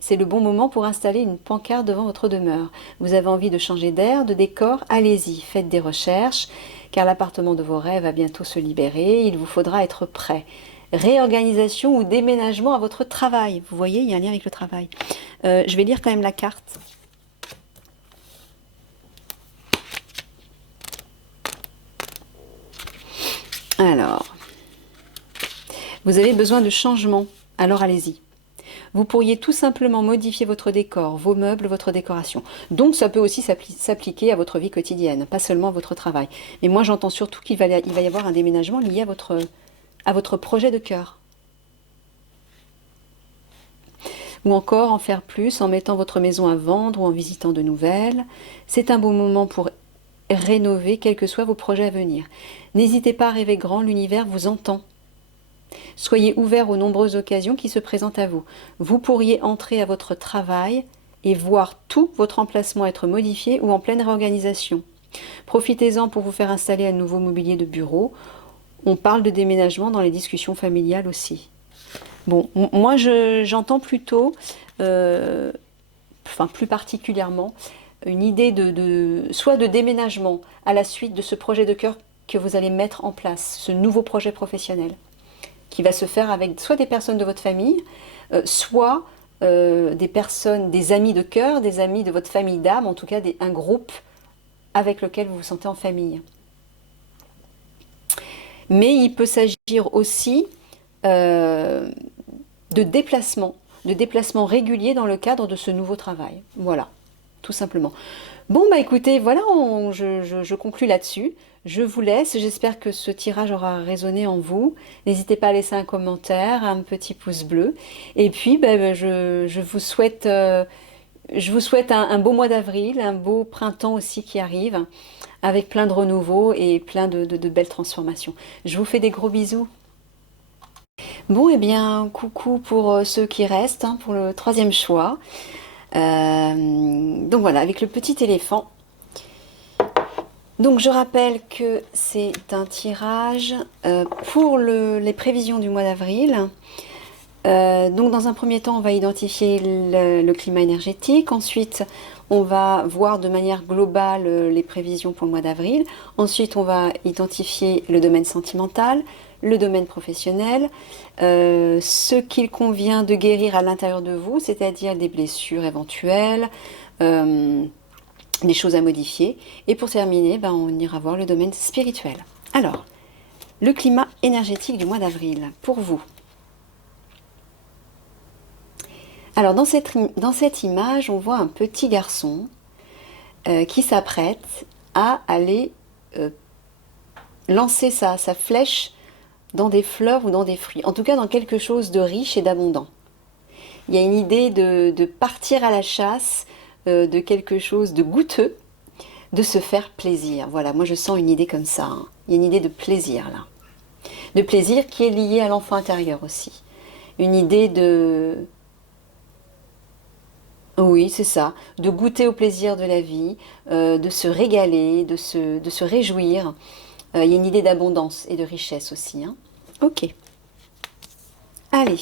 c'est le bon moment pour installer une pancarte devant votre demeure. Vous avez envie de changer d'air, de décor, allez-y, faites des recherches, car l'appartement de vos rêves va bientôt se libérer, il vous faudra être prêt. Réorganisation ou déménagement à votre travail. Vous voyez, il y a un lien avec le travail. Je vais lire quand même la carte. Alors, vous avez besoin de changement, alors allez-y. Vous pourriez tout simplement modifier votre décor, vos meubles, votre décoration. Donc ça peut aussi s'appliquer à votre vie quotidienne, pas seulement à votre travail. Mais moi j'entends surtout qu'il va y avoir un déménagement lié à votre projet de cœur. Ou encore en faire plus en mettant votre maison à vendre ou en visitant de nouvelles. C'est un bon moment pour rénover quels que soient vos projets à venir. N'hésitez pas à rêver grand, l'univers vous entend. Soyez ouvert aux nombreuses occasions qui se présentent à vous. Vous pourriez entrer à votre travail et voir tout votre emplacement être modifié ou en pleine réorganisation. Profitez-en pour vous faire installer un nouveau mobilier de bureau. On parle de déménagement dans les discussions familiales aussi. Bon, moi j'entends plutôt, plus particulièrement, une idée soit de déménagement à la suite de ce projet de cœur que vous allez mettre en place, ce nouveau projet professionnel, qui va se faire avec soit des personnes de votre famille, soit des personnes, des amis de cœur, des amis de votre famille d'âme, en tout cas un groupe avec lequel vous vous sentez en famille. Mais il peut s'agir aussi de déplacements réguliers dans le cadre de ce nouveau travail. Voilà, tout simplement. Bon, bah écoutez, voilà, je conclus là-dessus. Je vous laisse, j'espère que ce tirage aura résonné en vous. N'hésitez pas à laisser un commentaire, un petit pouce bleu. Et puis, je vous souhaite un beau mois d'avril, un beau printemps aussi qui arrive, avec plein de renouveau et plein de belles transformations. Je vous fais des gros bisous. Bon, eh bien, coucou pour ceux qui restent, pour le troisième choix. Donc voilà, avec le petit éléphant. Donc je rappelle que c'est un tirage pour les prévisions du mois d'avril. Donc dans un premier temps, on va identifier le climat énergétique. Ensuite, on va voir de manière globale les prévisions pour le mois d'avril. Ensuite, on va identifier le domaine sentimental, le domaine professionnel, ce qu'il convient de guérir à l'intérieur de vous, c'est-à-dire des blessures éventuelles, des choses à modifier. Et pour terminer, on ira voir le domaine spirituel. Alors, le climat énergétique du mois d'avril, pour vous. Alors, dans cette image, on voit un petit garçon qui s'apprête à aller lancer sa flèche dans des fleurs ou dans des fruits. En tout cas, dans quelque chose de riche et d'abondant. Il y a une idée de partir à la chasse de quelque chose de goûteux, de se faire plaisir. Voilà, moi je sens une idée comme ça. Il y a une idée de plaisir là. De plaisir qui est liée à l'enfant intérieur aussi. Une idée de... Oui, c'est ça. De goûter au plaisir de la vie, de se régaler, de se réjouir. Il y a une idée d'abondance et de richesse aussi. Ok. Allez.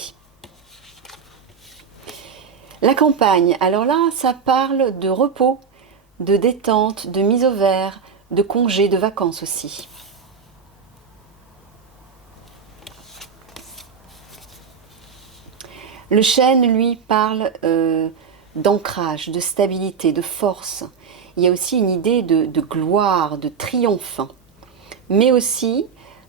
La campagne, alors là, ça parle de repos, de détente, de mise au vert, de congés, de vacances aussi. Le chêne, lui, parle d'ancrage, de stabilité, de force. Il y a aussi une idée de gloire, de triomphe, mais aussi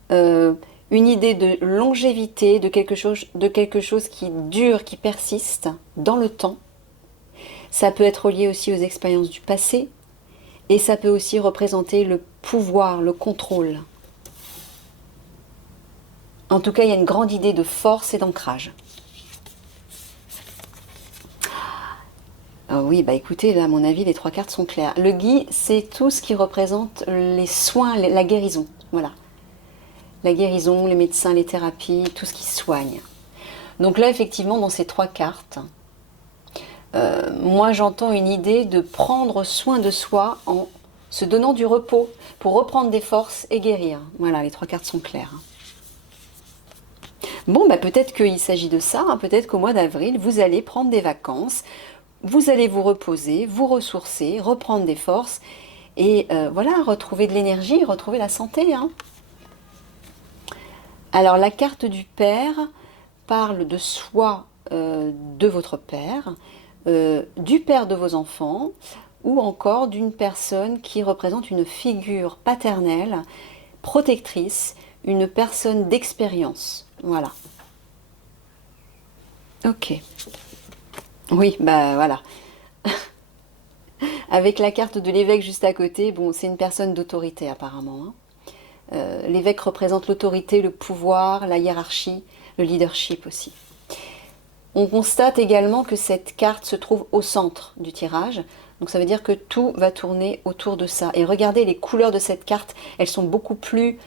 une idée de longévité, de quelque chose qui dure, qui persiste dans le temps. Ça peut être lié aussi aux expériences du passé et ça peut aussi représenter le pouvoir, le contrôle. En tout cas, il y a une grande idée de force et d'ancrage. Ah oui, écoutez, là, à mon avis, les 3 cartes sont claires. Le gui, c'est tout ce qui représente les soins, la guérison. Voilà. La guérison, les médecins, les thérapies, tout ce qui soigne. Donc là, effectivement, dans ces 3 cartes, moi j'entends une idée de prendre soin de soi en se donnant du repos pour reprendre des forces et guérir. Voilà, les 3 cartes sont claires. Bon, bah, peut-être qu'il s'agit de ça, hein. Peut-être qu'au mois d'avril, vous allez prendre des vacances, vous allez vous reposer, vous ressourcer, reprendre des forces et voilà, retrouver de l'énergie, retrouver la santé, hein. Alors la carte du père parle de soi, de votre père, du père de vos enfants, ou encore d'une personne qui représente une figure paternelle, protectrice, une personne d'expérience. Voilà. Ok. Oui, bah voilà. Avec la carte de l'évêque juste à côté, bon, c'est une personne d'autorité apparemment, hein. L'évêque représente l'autorité, le pouvoir, la hiérarchie, le leadership aussi. On constate également que cette carte se trouve au centre du tirage, donc ça veut dire que tout va tourner autour de ça. Et regardez les couleurs de cette carte, elles sont beaucoup plus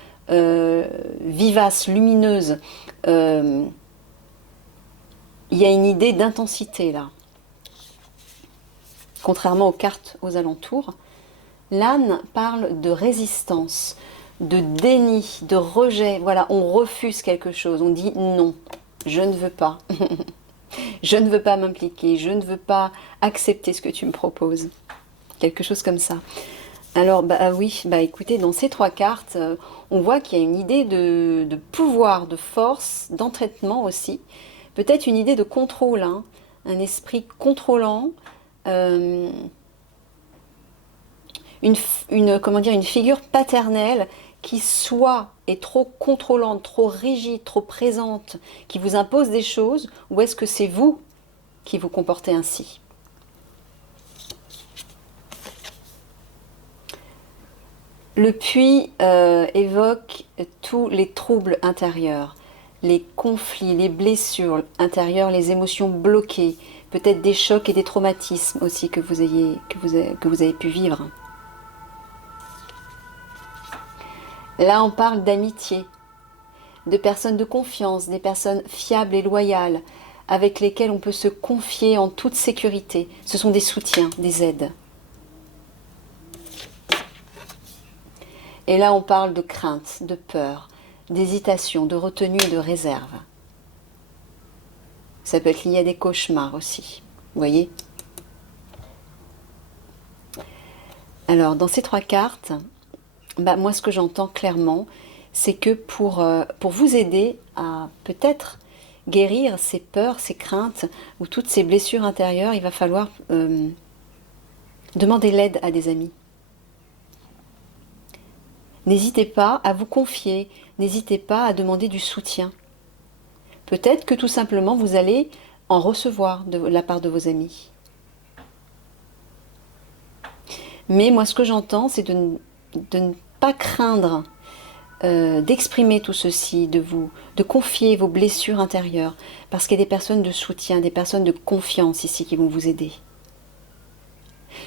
vivaces, lumineuses. Il y a une idée d'intensité là. Contrairement aux cartes aux alentours, l'âne parle de résistance, de déni, de rejet. Voilà, on refuse quelque chose, on dit non, je ne veux pas. Je ne veux pas m'impliquer, je ne veux pas accepter ce que tu me proposes. Quelque chose comme ça. Alors, bah oui, bah écoutez, dans ces trois cartes, on voit qu'il y a une idée de pouvoir, de force, d'entraînement aussi. Peut-être une idée de contrôle, hein, un esprit contrôlant, euh, comment dire, une figure paternelle qui soit est trop contrôlante, trop rigide, trop présente, qui vous impose des choses, ou est-ce que c'est vous qui vous comportez ainsi? Le puits évoque tous les troubles intérieurs, les conflits, les blessures intérieures, les émotions bloquées, peut-être des chocs et des traumatismes aussi que vous avez pu vivre. Là, on parle d'amitié, de personnes de confiance, des personnes fiables et loyales, avec lesquelles on peut se confier en toute sécurité. Ce sont des soutiens, des aides. Et là, on parle de crainte, de peur, d'hésitation, de retenue et de réserve. Ça peut être lié à des cauchemars aussi. Vous voyez? Alors, dans ces trois cartes, bah, moi, ce que j'entends clairement, c'est que pour vous aider à peut-être guérir ces peurs, ces craintes ou toutes ces blessures intérieures, il va falloir demander l'aide à des amis. N'hésitez pas à vous confier, n'hésitez pas à demander du soutien. Peut-être que tout simplement vous allez en recevoir de la part de vos amis. Mais moi ce que j'entends c'est de ne pas craindre d'exprimer tout ceci, de confier vos blessures intérieures, parce qu'il y a des personnes de soutien, des personnes de confiance ici qui vont vous aider.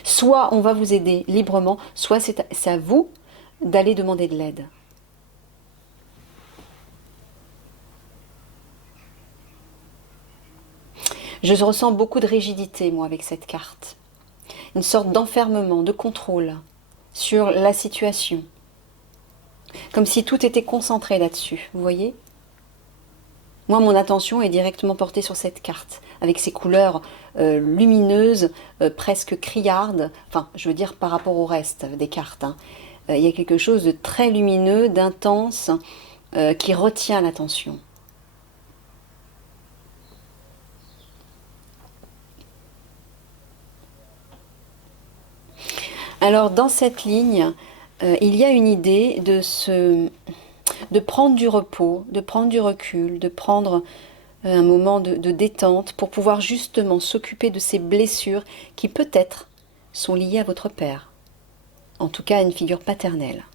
Soit on va vous aider librement, soit c'est à vous d'aller demander de l'aide. Je ressens beaucoup de rigidité, moi, avec cette carte. Une sorte d'enfermement, de contrôle sur la situation. Comme si tout était concentré là-dessus, vous voyez? Moi, mon attention est directement portée sur cette carte, avec ses couleurs lumineuses, presque criardes, enfin, je veux dire par rapport au reste des cartes, hein. Il y a quelque chose de très lumineux, d'intense, qui retient l'attention. Alors, dans cette ligne, il y a une idée de prendre du repos, de prendre du recul, de prendre un moment de détente pour pouvoir justement s'occuper de ces blessures qui peut-être sont liées à votre père, en tout cas à une figure paternelle.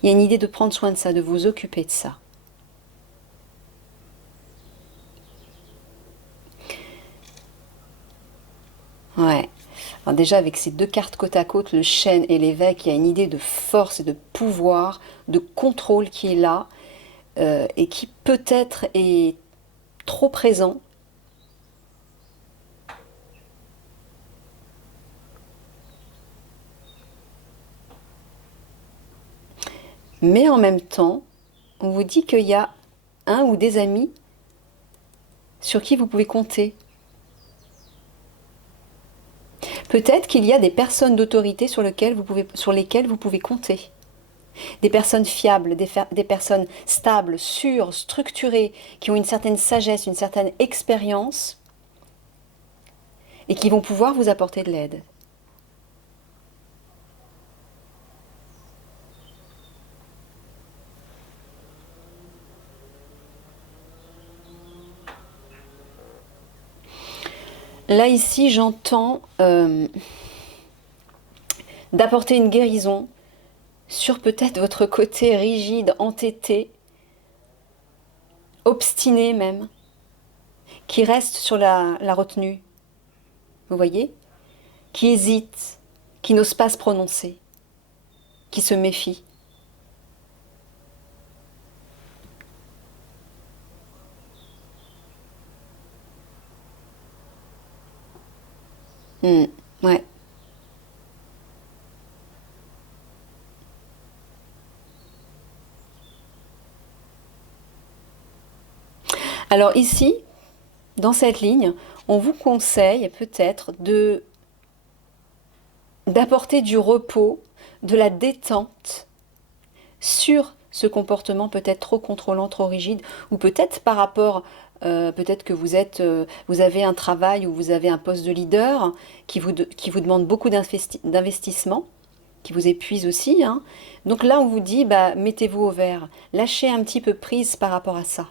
Il y a une idée de prendre soin de ça, de vous occuper de ça. Ouais. Alors déjà, avec ces deux cartes côte à côte, le chêne et l'évêque, il y a une idée de force et de pouvoir, de contrôle qui est là, et qui peut-être est trop présent. Mais en même temps, on vous dit qu'il y a un ou des amis sur qui vous pouvez compter. Peut-être qu'il y a des personnes d'autorité sur lesquelles vous pouvez compter. Des personnes fiables, des personnes stables, sûres, structurées, qui ont une certaine sagesse, une certaine expérience et qui vont pouvoir vous apporter de l'aide. Là, ici, j'entends d'apporter une guérison sur peut-être votre côté rigide, entêté, obstiné même, qui reste sur la retenue. Vous voyez? Qui hésite, qui n'ose pas se prononcer, qui se méfie. Ouais. Alors ici, dans cette ligne, on vous conseille peut-être d'apporter du repos, de la détente sur ce comportement peut-être trop contrôlant, trop rigide, ou peut-être par rapport, peut-être que vous avez un travail ou vous avez un poste de leader qui vous demande beaucoup d'investissement, qui vous épuise aussi, hein. Donc là, on vous dit, bah, mettez-vous au vert, lâchez un petit peu prise par rapport à ça.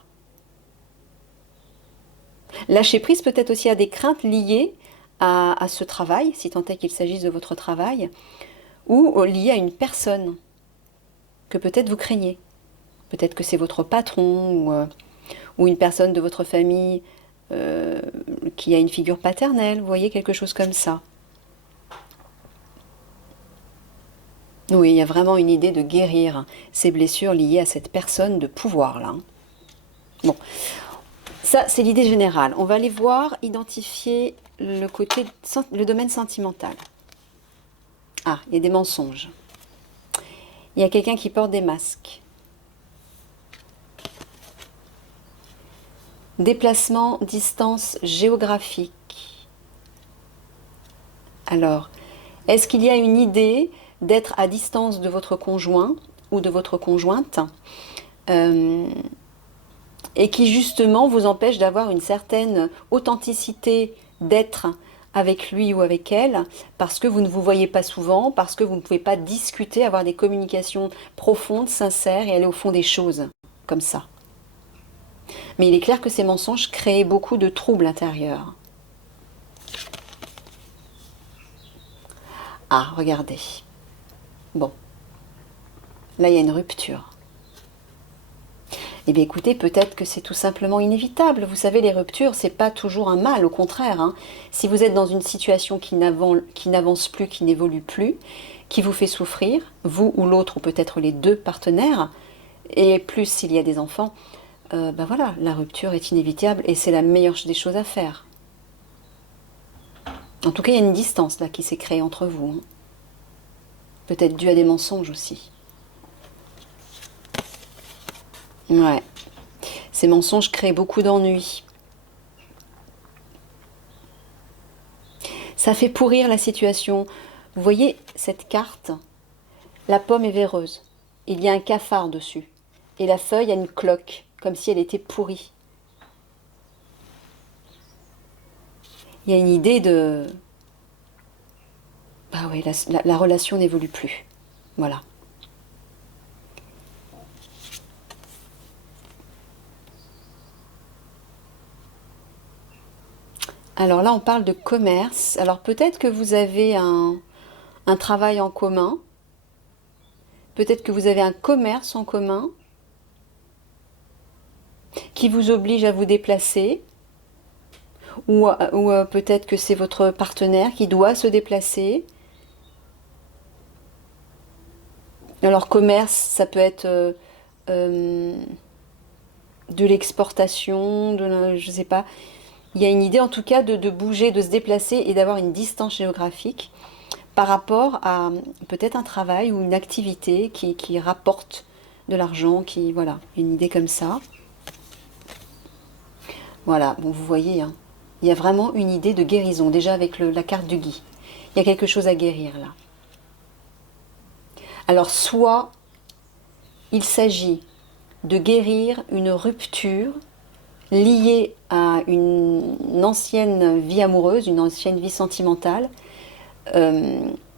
Lâcher prise peut-être aussi à des craintes liées à ce travail, si tant est qu'il s'agisse de votre travail, ou liées à une personne que peut-être vous craignez. Peut-être que c'est votre patron ou une personne de votre famille qui a une figure paternelle, vous voyez, quelque chose comme ça. Oui, il y a vraiment une idée de guérir ces blessures liées à cette personne de pouvoir là. Bon, ça c'est l'idée générale. On va aller voir, identifier le domaine sentimental. Ah, il y a des mensonges. Il y a quelqu'un qui porte des masques. Déplacement, distance géographique. Alors, est-ce qu'il y a une idée d'être à distance de votre conjoint ou de votre conjointe et qui justement vous empêche d'avoir une certaine authenticité d'être avec lui ou avec elle, parce que vous ne vous voyez pas souvent, parce que vous ne pouvez pas discuter, avoir des communications profondes, sincères et aller au fond des choses, comme ça. Mais il est clair que ces mensonges créent beaucoup de troubles intérieurs. Ah, regardez. Bon, là il y a une rupture. Eh bien écoutez, peut-être que c'est tout simplement inévitable. Vous savez, les ruptures, c'est pas toujours un mal, au contraire, hein. Si vous êtes dans une situation qui n'avance plus, qui n'évolue plus, qui vous fait souffrir, vous ou l'autre, ou peut-être les deux partenaires, et plus s'il y a des enfants, ben voilà, la rupture est inévitable et c'est la meilleure des choses à faire. En tout cas, il y a une distance là qui s'est créée entre vous, hein. Peut-être due à des mensonges aussi. Ouais. Ces mensonges créent beaucoup d'ennuis. Ça fait pourrir la situation. Vous voyez cette carte? La pomme est véreuse. Il y a un cafard dessus. Et la feuille a une cloque, comme si elle était pourrie. Il y a une idée de... Bah oui, la relation n'évolue plus. Voilà. Alors là, on parle de commerce. Alors peut-être que vous avez un travail en commun. Peut-être que vous avez un commerce en commun qui vous oblige à vous déplacer. Ou peut-être que c'est votre partenaire qui doit se déplacer. Alors commerce, ça peut être de l'exportation, je ne sais pas. Il y a une idée en tout cas de bouger, de se déplacer et d'avoir une distance géographique par rapport à peut-être un travail ou une activité qui rapporte de l'argent, qui voilà, une idée comme ça. Voilà, bon, vous voyez, hein, il y a vraiment une idée de guérison, déjà avec la carte du gui. Il y a quelque chose à guérir là. Alors, soit il s'agit de guérir une rupture liée à une ancienne vie amoureuse, une ancienne vie sentimentale,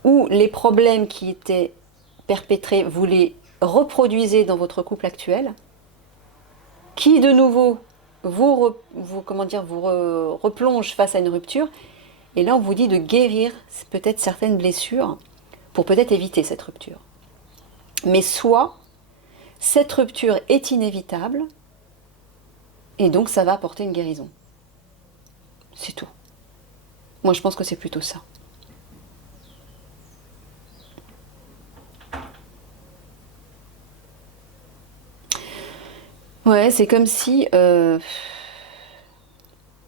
où les problèmes qui étaient perpétrés, vous les reproduisez dans votre couple actuel, qui de nouveau replonge face à une rupture. Et là, on vous dit de guérir peut-être certaines blessures pour peut-être éviter cette rupture. Mais soit cette rupture est inévitable et donc ça va apporter une guérison. C'est tout. Moi, je pense que c'est plutôt ça. Ouais, c'est comme si il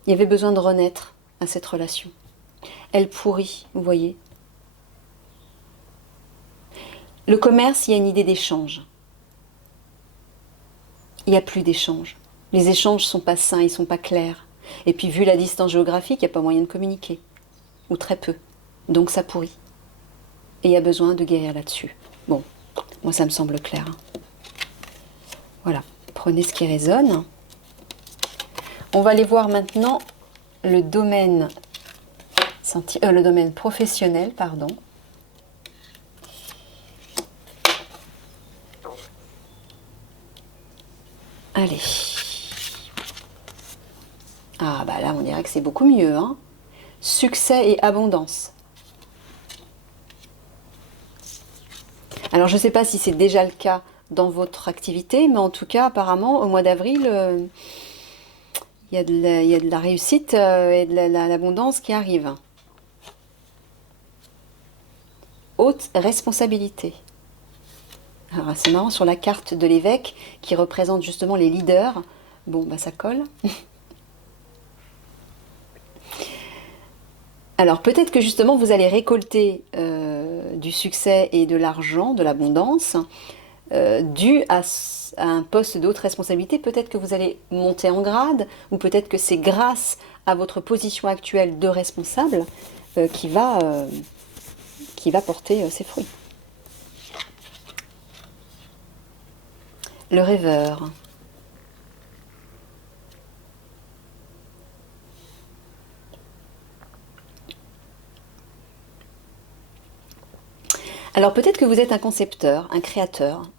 y avait besoin de renaître à cette relation. Elle pourrit, vous voyez. Le commerce, il y a une idée d'échange. Il n'y a plus d'échange. Les échanges ne sont pas sains, ils ne sont pas clairs. Et puis, vu la distance géographique, il n'y a pas moyen de communiquer. Ou très peu. Donc, ça pourrit. Et il y a besoin de guérir là-dessus. Bon, moi, ça me semble clair. Voilà. Prenez ce qui résonne. On va aller voir maintenant le domaine, le domaine professionnel, pardon. Allez. Ah bah là, on dirait que c'est beaucoup mieux, hein. Succès et abondance. Alors, je ne sais pas si c'est déjà le cas dans votre activité, mais en tout cas, apparemment, au mois d'avril, il y a de la réussite et de l'abondance qui arrive. Haute responsabilité. Alors, c'est marrant, sur la carte de l'évêque, qui représente justement les leaders, bon, bah ça colle. Alors, peut-être que justement, vous allez récolter du succès et de l'argent, de l'abondance, dû à un poste de haute responsabilité. Peut-être que vous allez monter en grade, ou peut-être que c'est grâce à votre position actuelle de responsable qui va porter ses fruits. Le rêveur. Alors peut-être que vous êtes un concepteur, un créateur.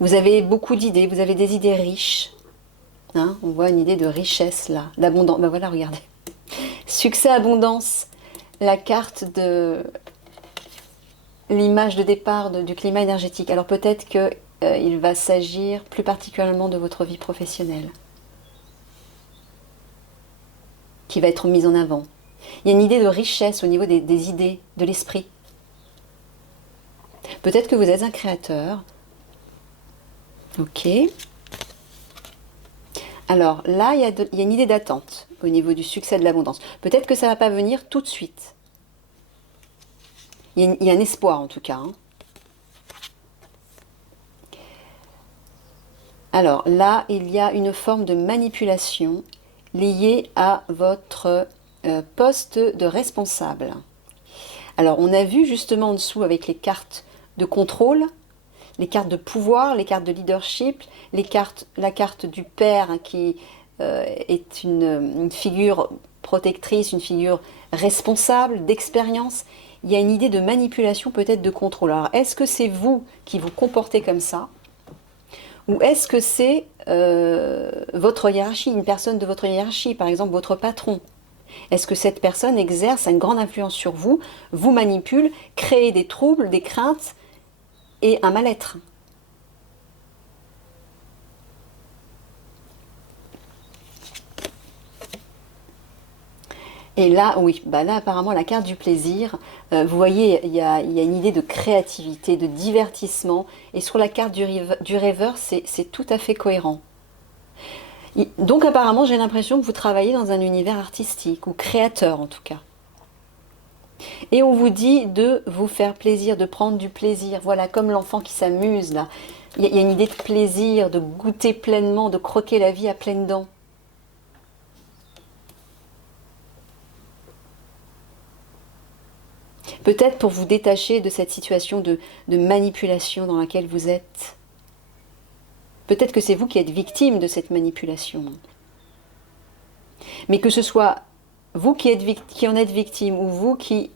Vous avez beaucoup d'idées, vous avez des idées riches. Hein, on voit une idée de richesse là, d'abondance. Ben voilà, regardez. Succès, abondance, la carte de l'image de départ du climat énergétique. Alors peut-être qu'il va s'agir plus particulièrement de votre vie professionnelle qui va être mise en avant. Il y a une idée de richesse au niveau des idées, de l'esprit. Peut-être que vous êtes un créateur. Ok. Alors là, il y a une idée d'attente au niveau du succès de l'abondance. Peut-être que ça ne va pas venir tout de suite. Il y a un espoir en tout cas. Hein. Alors là, il y a une forme de manipulation liée à votre poste de responsable. Alors on a vu justement en dessous avec les cartes de contrôle, les cartes de pouvoir, les cartes de leadership, la carte du père qui est une figure protectrice, une figure responsable, d'expérience. Il y a une idée de manipulation, peut-être de contrôle. Alors, est-ce que c'est vous qui vous comportez comme ça? Ou est-ce que c'est votre hiérarchie, une personne de votre hiérarchie, par exemple votre patron? Est-ce que cette personne exerce une grande influence sur vous, vous manipule, crée des troubles, des craintes et un mal-être? Et là, oui, bah là apparemment la carte du plaisir, vous voyez, il y a une idée de créativité, de divertissement, et sur la carte du rêveur, c'est tout à fait cohérent. Donc apparemment, j'ai l'impression que vous travaillez dans un univers artistique, ou créateur en tout cas. Et on vous dit de vous faire plaisir, de prendre du plaisir, voilà, comme l'enfant qui s'amuse là. Il y a une idée de plaisir, de goûter pleinement, de croquer la vie à pleines dents. Peut-être pour vous détacher de cette situation de manipulation dans laquelle vous êtes. Peut-être que c'est vous qui êtes victime de cette manipulation. Mais que ce soit vous qui en êtes victime ou vous qui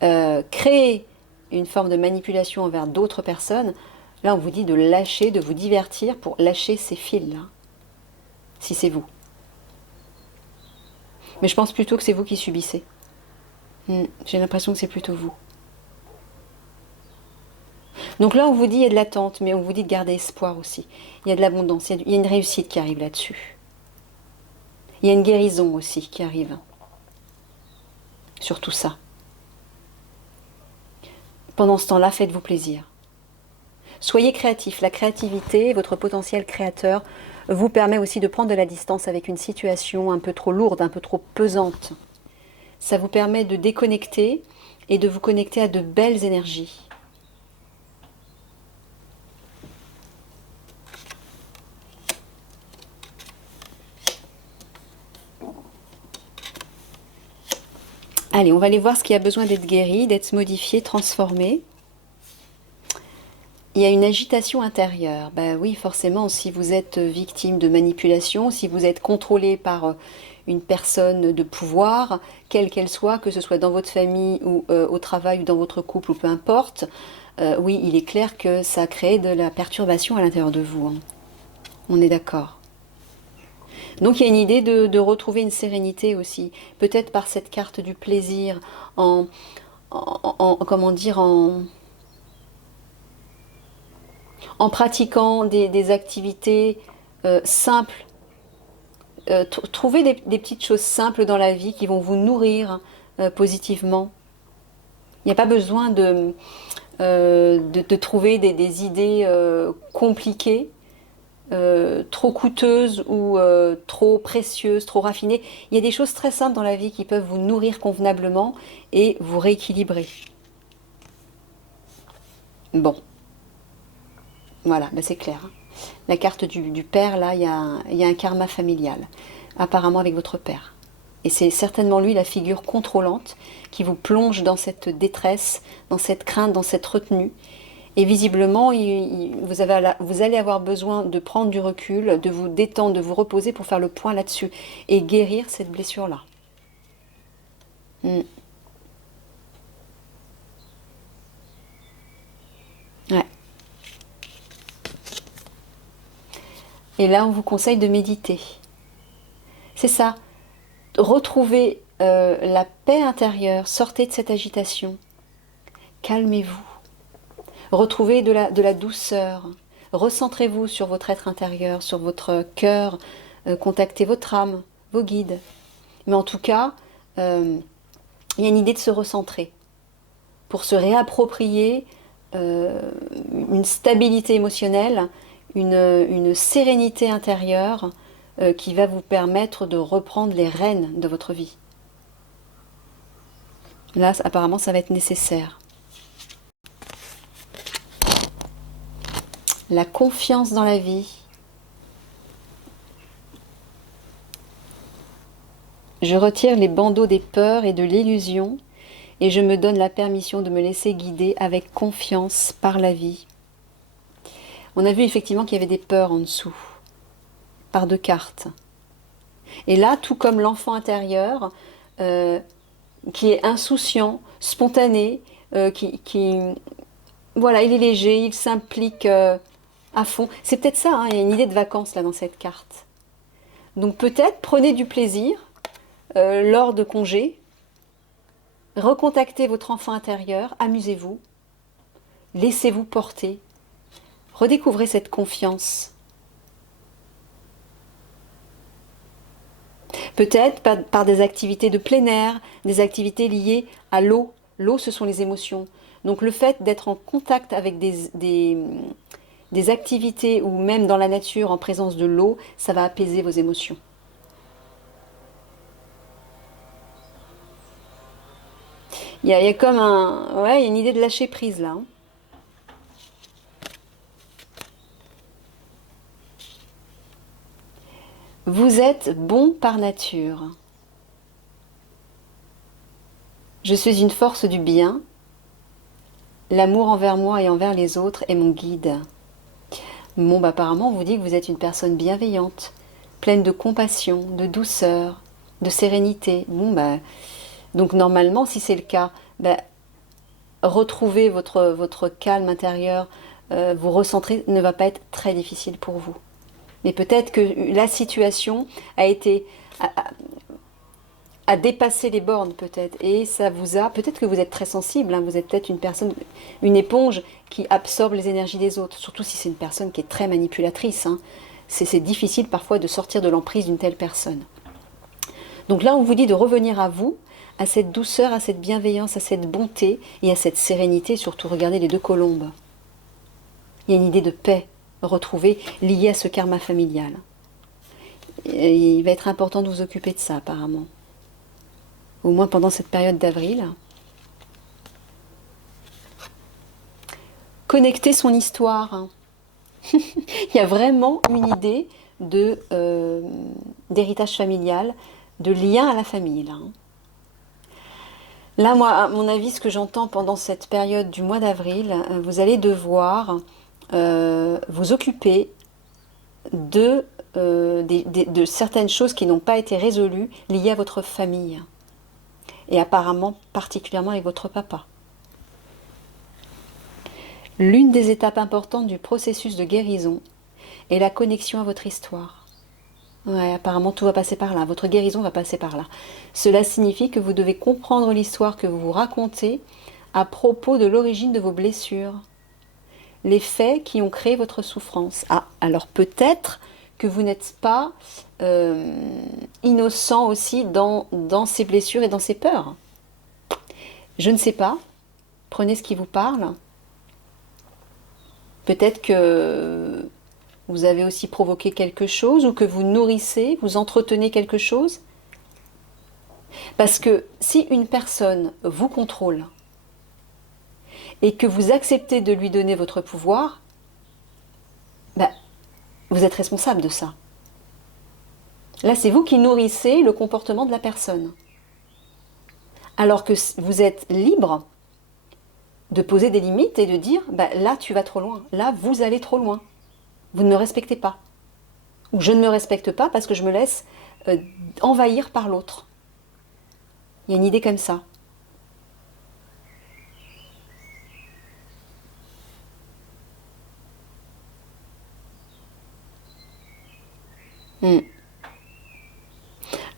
créez une forme de manipulation envers d'autres personnes, là on vous dit de lâcher, de vous divertir pour lâcher ces fils-là, si c'est vous. Mais je pense plutôt que c'est vous qui subissez. J'ai l'impression que c'est plutôt vous. Donc là, on vous dit il y a de l'attente, mais on vous dit de garder espoir aussi. Il y a de l'abondance, il y a une réussite qui arrive là-dessus. Il y a une guérison aussi qui arrive sur tout ça. Pendant ce temps-là, faites-vous plaisir. Soyez créatif. La créativité, votre potentiel créateur, vous permet aussi de prendre de la distance avec une situation un peu trop lourde, un peu trop pesante. Ça vous permet de déconnecter et de vous connecter à de belles énergies. Allez, on va aller voir ce qui a besoin d'être guéri, d'être modifié, transformé. Il y a une agitation intérieure. Ben oui, forcément, si vous êtes victime de manipulation, si vous êtes contrôlé par une personne de pouvoir, quelle qu'elle soit, que ce soit dans votre famille ou au travail ou dans votre couple ou peu importe, oui, il est clair que ça crée de la perturbation à l'intérieur de vous. Hein. On est d'accord. Donc il y a une idée de retrouver une sérénité aussi, peut-être par cette carte du plaisir, comment dire, en pratiquant des activités simples. Trouvez des petites choses simples dans la vie qui vont vous nourrir positivement. Il n'y a pas besoin de trouver des idées compliquées. Trop coûteuses ou trop précieuses, trop raffinées. Il y a des choses très simples dans la vie qui peuvent vous nourrir convenablement et vous rééquilibrer. Bon, voilà, ben c'est clair. Hein. La carte du père, là, il y a un karma familial, apparemment avec votre père. Et c'est certainement lui la figure contrôlante qui vous plonge dans cette détresse, dans cette crainte, dans cette retenue. Et visiblement, vous allez avoir besoin de prendre du recul, de vous détendre, de vous reposer pour faire le point là-dessus et guérir cette blessure-là. Ouais. Et là, on vous conseille de méditer. C'est ça. Retrouvez la paix intérieure, sortez de cette agitation. Calmez-vous. Retrouvez de la douceur. Recentrez-vous sur votre être intérieur, sur votre cœur. Contactez votre âme, vos guides. Mais en tout cas, il y a une idée de se recentrer pour se réapproprier une stabilité émotionnelle, une sérénité intérieure qui va vous permettre de reprendre les rênes de votre vie. Là, apparemment, ça va être nécessaire. La confiance dans la vie. Je retire les bandeaux des peurs et de l'illusion et je me donne la permission de me laisser guider avec confiance par la vie. On a vu effectivement qu'il y avait des peurs en dessous, par 2 cartes. Et là, tout comme l'enfant intérieur, qui est insouciant, spontané, voilà, il est léger, il s'implique à fond. C'est peut-être ça, hein, il y a une idée de vacances là dans cette carte. Donc peut-être prenez du plaisir lors de congés, recontactez votre enfant intérieur, amusez-vous, laissez-vous porter, redécouvrez cette confiance. Peut-être par des activités de plein air, des activités liées à l'eau. L'eau, ce sont les émotions. Donc le fait d'être en contact avec des activités ou même dans la nature en présence de l'eau, ça va apaiser vos émotions. Il y a comme ouais, il y a une idée de lâcher prise là. Hein. Vous êtes bon par nature. Je suis une force du bien. L'amour envers moi et envers les autres est mon guide. Bon, bah, apparemment, on vous dit que vous êtes une personne bienveillante, pleine de compassion, de douceur, de sérénité. Bon, bah, donc normalement, si c'est le cas, bah, retrouver votre calme intérieur, vous recentrer, ne va pas être très difficile pour vous. Mais peut-être que la situation a été a dépassé les bornes peut-être, et ça vous a, peut-être que vous êtes très sensible, hein, vous êtes peut-être une personne, une éponge qui absorbe les énergies des autres, surtout si c'est une personne qui est très manipulatrice, hein. C'est difficile parfois de sortir de l'emprise d'une telle personne. Donc là on vous dit de revenir à vous, à cette douceur, à cette bienveillance, à cette bonté et à cette sérénité, surtout regardez les deux colombes. Il y a une idée de paix retrouvée liée à ce karma familial. Et il va être important de vous occuper de ça apparemment. Au moins pendant cette période d'avril. Connecter son histoire. Il y a vraiment une idée d'héritage familial, de lien à la famille. Là, moi, à mon avis, ce que j'entends pendant cette période du mois d'avril, vous allez devoir vous occuper de certaines choses qui n'ont pas été résolues liées à votre famille. Et apparemment particulièrement avec votre papa. L'une des étapes importantes du processus de guérison est la connexion à votre histoire. Ouais, apparemment tout va passer par là, votre guérison va passer par là. Cela signifie que vous devez comprendre l'histoire que vous vous racontez à propos de l'origine de vos blessures, les faits qui ont créé votre souffrance. Ah, alors peut-être que vous n'êtes pas innocent aussi dans ces blessures et dans ces peurs. Je ne sais pas. Prenez ce qui vous parle. Peut-être que vous avez aussi provoqué quelque chose ou que vous nourrissez, vous entretenez quelque chose. Parce que si une personne vous contrôle et que vous acceptez de lui donner votre pouvoir, ben, vous êtes responsable de ça. Là, c'est vous qui nourrissez le comportement de la personne. Alors que vous êtes libre de poser des limites et de dire, bah, là tu vas trop loin, là vous allez trop loin, vous ne me respectez pas. Ou je ne me respecte pas parce que je me laisse envahir par l'autre. Il y a une idée comme ça.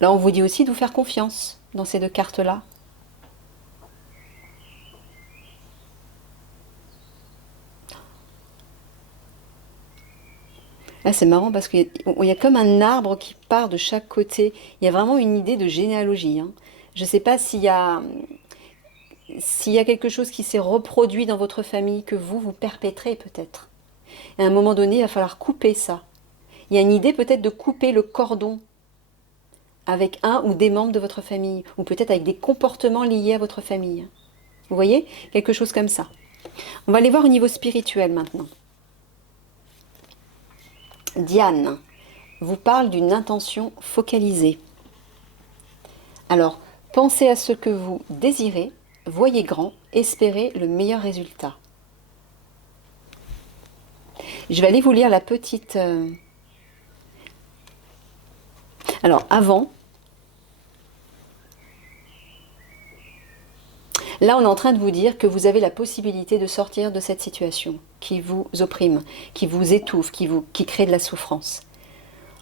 Là on vous dit aussi de vous faire confiance dans ces deux cartes-là. Là, c'est marrant parce qu'il y a comme un arbre qui part de chaque côté. Il y a vraiment une idée de généalogie. Hein. Je ne sais pas s'il y a quelque chose qui s'est reproduit dans votre famille que vous perpétrez peut-être. Et à un moment donné, il va falloir couper ça. Il y a une idée peut-être de couper le cordon avec un ou des membres de votre famille, ou peut-être avec des comportements liés à votre famille. Vous voyez? Quelque chose comme ça. On va aller voir au niveau spirituel maintenant. Diane vous parle d'une intention focalisée. Alors, pensez à ce que vous désirez, voyez grand, espérez le meilleur résultat. Je vais aller vous lire la petite... Alors, avant, là, on est en train de vous dire que vous avez la possibilité de sortir de cette situation qui vous opprime, qui vous étouffe, qui crée de la souffrance.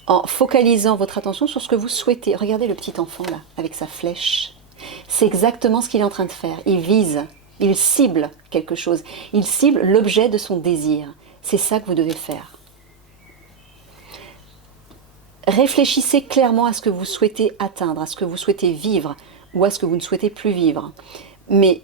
En focalisant votre attention sur ce que vous souhaitez. Regardez le petit enfant là, avec sa flèche. C'est exactement ce qu'il est en train de faire. Il vise, il cible quelque chose. Il cible l'objet de son désir. C'est ça que vous devez faire. Réfléchissez clairement à ce que vous souhaitez atteindre, à ce que vous souhaitez vivre ou à ce que vous ne souhaitez plus vivre. Mais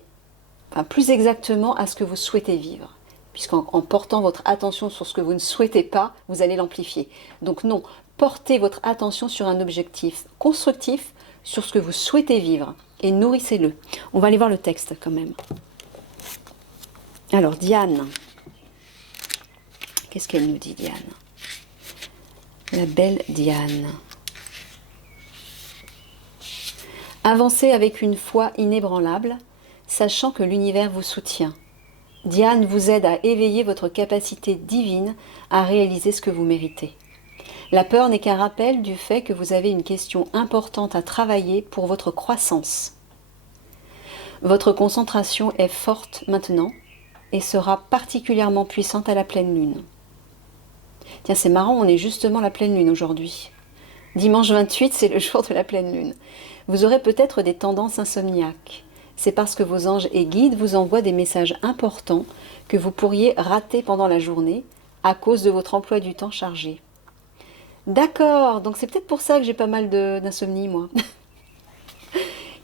plus exactement à ce que vous souhaitez vivre. Puisqu'en portant votre attention sur ce que vous ne souhaitez pas, vous allez l'amplifier. Donc non, portez votre attention sur un objectif constructif, sur ce que vous souhaitez vivre, et nourrissez-le. On va aller voir le texte quand même. Alors Diane, qu'est-ce qu'elle nous dit Diane? La belle Diane. Avancez avec une foi inébranlable, sachant que l'univers vous soutient. Diane vous aide à éveiller votre capacité divine à réaliser ce que vous méritez. La peur n'est qu'un rappel du fait que vous avez une question importante à travailler pour votre croissance. Votre concentration est forte maintenant et sera particulièrement puissante à la pleine lune. Tiens, c'est marrant, on est justement la pleine lune aujourd'hui. Dimanche 28, c'est le jour de la pleine lune. Vous aurez peut-être des tendances insomniaques. C'est parce que vos anges et guides vous envoient des messages importants que vous pourriez rater pendant la journée à cause de votre emploi du temps chargé. D'accord, donc c'est peut-être pour ça que j'ai pas mal d'insomnie, moi.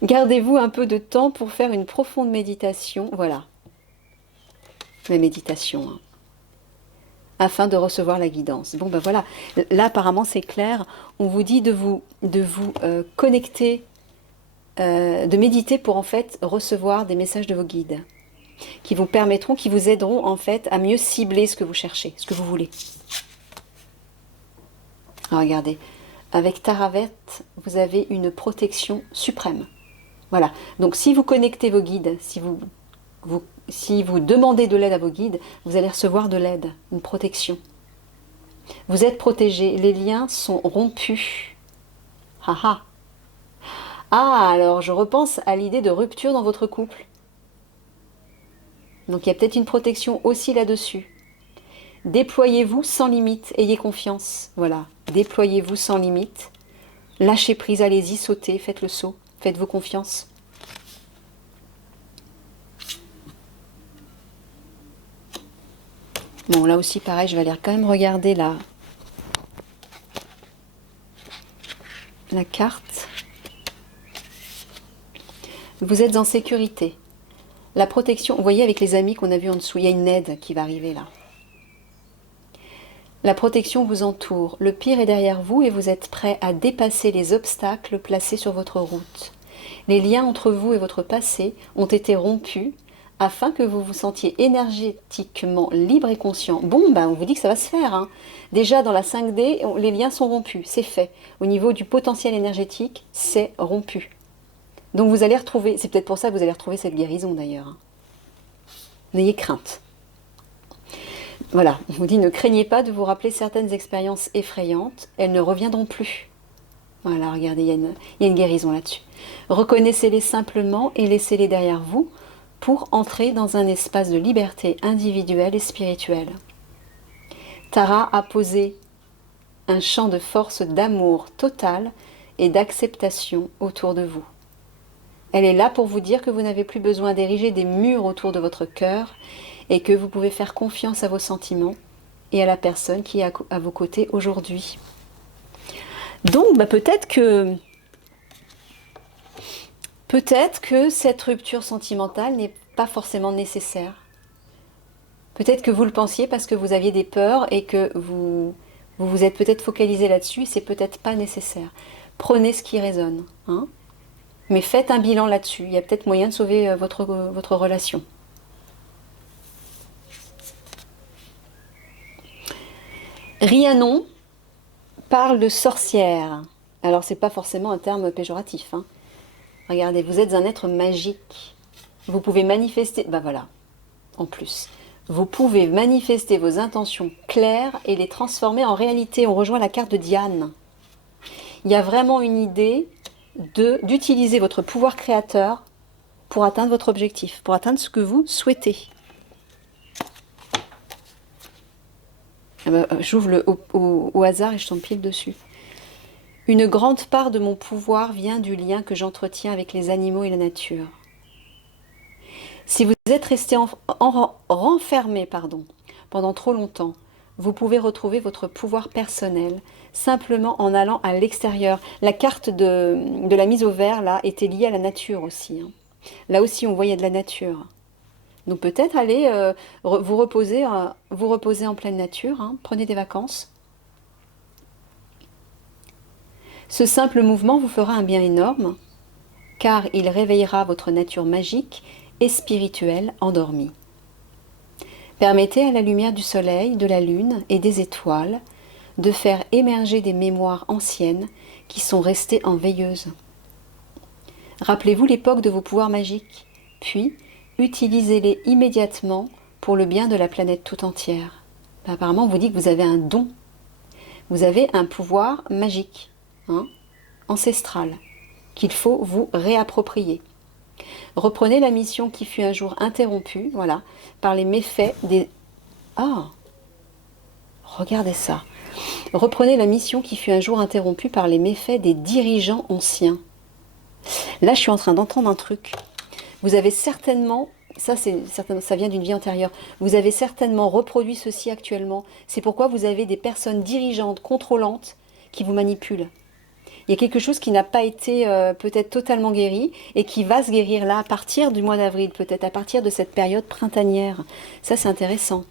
Gardez-vous un peu de temps pour faire une profonde méditation. Voilà, la méditation, hein, afin de recevoir la guidance. Bon, ben voilà, là apparemment c'est clair. On vous dit de vous connecter, de méditer pour en fait recevoir des messages de vos guides qui vous permettront, qui vous aideront en fait à mieux cibler ce que vous cherchez, ce que vous voulez. Alors regardez, avec Taravet, vous avez une protection suprême. Voilà, donc si vous connectez vos guides, si vous demandez de l'aide à vos guides, vous allez recevoir de l'aide, une protection. Vous êtes protégé, les liens sont rompus. Ah ah. Ah, alors je repense à l'idée de rupture dans votre couple. Donc il y a peut-être une protection aussi là-dessus. Déployez-vous sans limite, ayez confiance. Voilà, déployez-vous sans limite. Lâchez prise, allez-y, sautez, faites le saut, faites-vous confiance. Bon, là aussi, pareil, je vais aller quand même regarder la carte. Vous êtes en sécurité. La protection, vous voyez avec les amis qu'on a vus en dessous, il y a une aide qui va arriver là. La protection vous entoure. Le pire est derrière vous et vous êtes prêt à dépasser les obstacles placés sur votre route. Les liens entre vous et votre passé ont été rompus afin que vous vous sentiez énergétiquement libre et conscient. Bon, ben, on vous dit que ça va se faire, hein. Déjà, dans la 5D, les liens sont rompus, c'est fait. Au niveau du potentiel énergétique, c'est rompu. Donc vous allez retrouver, c'est peut-être pour ça que vous allez retrouver cette guérison d'ailleurs, hein. N'ayez crainte. Voilà, on vous dit ne craignez pas de vous rappeler certaines expériences effrayantes, elles ne reviendront plus. Voilà, regardez, il y a une guérison là-dessus. Reconnaissez-les simplement et laissez-les derrière vous pour entrer dans un espace de liberté individuelle et spirituelle. Tara a posé un champ de force d'amour total et d'acceptation autour de vous. Elle est là pour vous dire que vous n'avez plus besoin d'ériger des murs autour de votre cœur et que vous pouvez faire confiance à vos sentiments et à la personne qui est à vos côtés aujourd'hui. Donc peut-être que cette rupture sentimentale n'est pas forcément nécessaire. Peut-être que vous le pensiez parce que vous aviez des peurs et que vous vous êtes peut-être focalisé là-dessus, c'est peut-être pas nécessaire. Prenez ce qui résonne, hein, mais faites un bilan là-dessus. Il y a peut-être moyen de sauver votre relation. Rhiannon parle de sorcière. Alors, c'est pas forcément un terme péjoratif, hein. Regardez, vous êtes un être magique. Vous pouvez manifester... Ben voilà, en plus. Vous pouvez manifester vos intentions claires et les transformer en réalité. On rejoint la carte de Diane. Il y a vraiment une idée d'utiliser votre pouvoir créateur pour atteindre votre objectif, pour atteindre ce que vous souhaitez. J'ouvre au hasard et je tombe pile dessus. Une grande part de mon pouvoir vient du lien que j'entretiens avec les animaux et la nature. Si vous êtes resté renfermé pendant trop longtemps, vous pouvez retrouver votre pouvoir personnel simplement en allant à l'extérieur. La carte de la mise au vert là était liée à la nature aussi, hein. Là aussi on voyait de la nature. Donc peut-être aller vous reposer en pleine nature, hein. Prenez des vacances. Ce simple mouvement vous fera un bien énorme, car il réveillera votre nature magique et spirituelle endormie. Permettez à la lumière du soleil, de la lune et des étoiles de faire émerger des mémoires anciennes qui sont restées en veilleuse. Rappelez-vous l'époque de vos pouvoirs magiques, puis utilisez-les immédiatement pour le bien de la planète tout entière. Apparemment, on vous dit que vous avez un don. Vous avez un pouvoir magique, hein, ancestral, qu'il faut vous réapproprier. Reprenez la mission qui fut un jour interrompue, voilà, par les méfaits des... Ah, regardez ça. Reprenez la mission qui fut un jour interrompue par les méfaits des dirigeants anciens. Là, je suis en train d'entendre un truc. Vous avez certainement, ça vient d'une vie antérieure, vous avez certainement reproduit ceci actuellement. C'est pourquoi vous avez des personnes dirigeantes, contrôlantes, qui vous manipulent. Il y a quelque chose qui n'a pas été peut-être totalement guéri et qui va se guérir là à partir du mois d'avril, peut-être à partir de cette période printanière. Ça, c'est intéressant.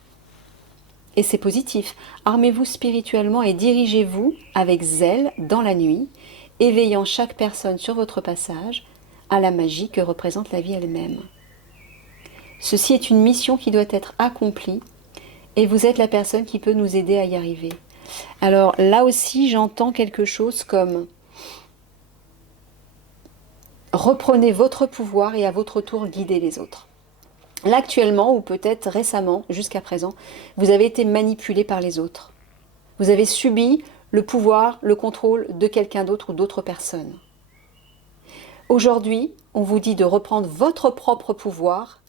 Et c'est positif. Armez-vous spirituellement et dirigez-vous avec zèle dans la nuit, éveillant chaque personne sur votre passage à la magie que représente la vie elle-même. Ceci est une mission qui doit être accomplie et vous êtes la personne qui peut nous aider à y arriver. Alors là aussi, j'entends quelque chose comme reprenez votre pouvoir et à votre tour guidez les autres. Là actuellement, ou peut-être récemment, jusqu'à présent, vous avez été manipulé par les autres. Vous avez subi le pouvoir, le contrôle de quelqu'un d'autre ou d'autres personnes. Aujourd'hui, on vous dit de reprendre votre propre pouvoir.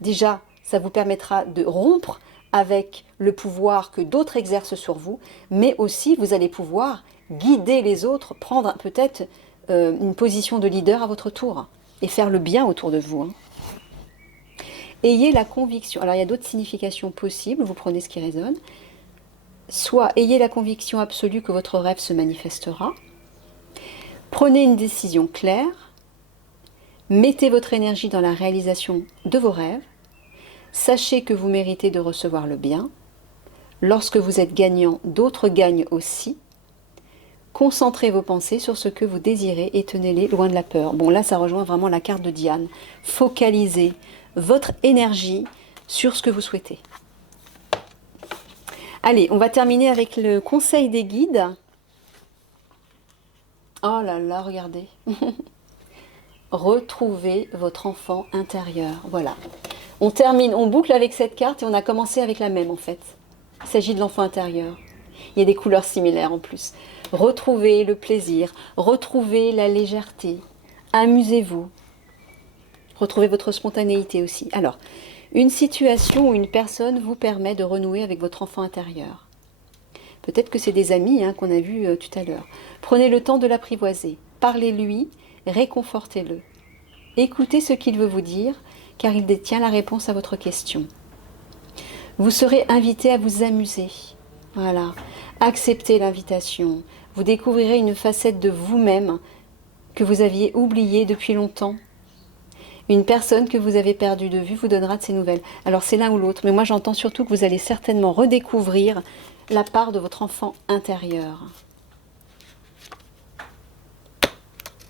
Déjà, ça vous permettra de rompre avec le pouvoir que d'autres exercent sur vous, mais aussi vous allez pouvoir guider les autres, prendre peut-être une position de leader à votre tour et faire le bien autour de vous. Hein. Ayez la conviction, alors il y a d'autres significations possibles, vous prenez ce qui résonne, soit ayez la conviction absolue que votre rêve se manifestera, prenez une décision claire, mettez votre énergie dans la réalisation de vos rêves, sachez que vous méritez de recevoir le bien, lorsque vous êtes gagnant, d'autres gagnent aussi, concentrez vos pensées sur ce que vous désirez et tenez-les loin de la peur. Bon là ça rejoint vraiment la carte de Diane, focalisez votre énergie sur ce que vous souhaitez. Allez, on va terminer avec le conseil des guides. Oh là là, regardez. Retrouvez votre enfant intérieur. Voilà. On termine, on boucle avec cette carte et on a commencé avec la même en fait. Il s'agit de l'enfant intérieur. Il y a des couleurs similaires en plus. Retrouvez le plaisir, retrouvez la légèreté, amusez-vous. Retrouvez votre spontanéité aussi. Alors, une situation ou une personne vous permet de renouer avec votre enfant intérieur. Peut-être que c'est des amis hein, qu'on a vus tout à l'heure. Prenez le temps de l'apprivoiser. Parlez-lui, réconfortez-le. Écoutez ce qu'il veut vous dire, car il détient la réponse à votre question. Vous serez invité à vous amuser. Voilà. Acceptez l'invitation. Vous découvrirez une facette de vous-même que vous aviez oubliée depuis longtemps. Une personne que vous avez perdue de vue vous donnera de ses nouvelles. Alors c'est l'un ou l'autre, mais moi j'entends surtout que vous allez certainement redécouvrir la part de votre enfant intérieur.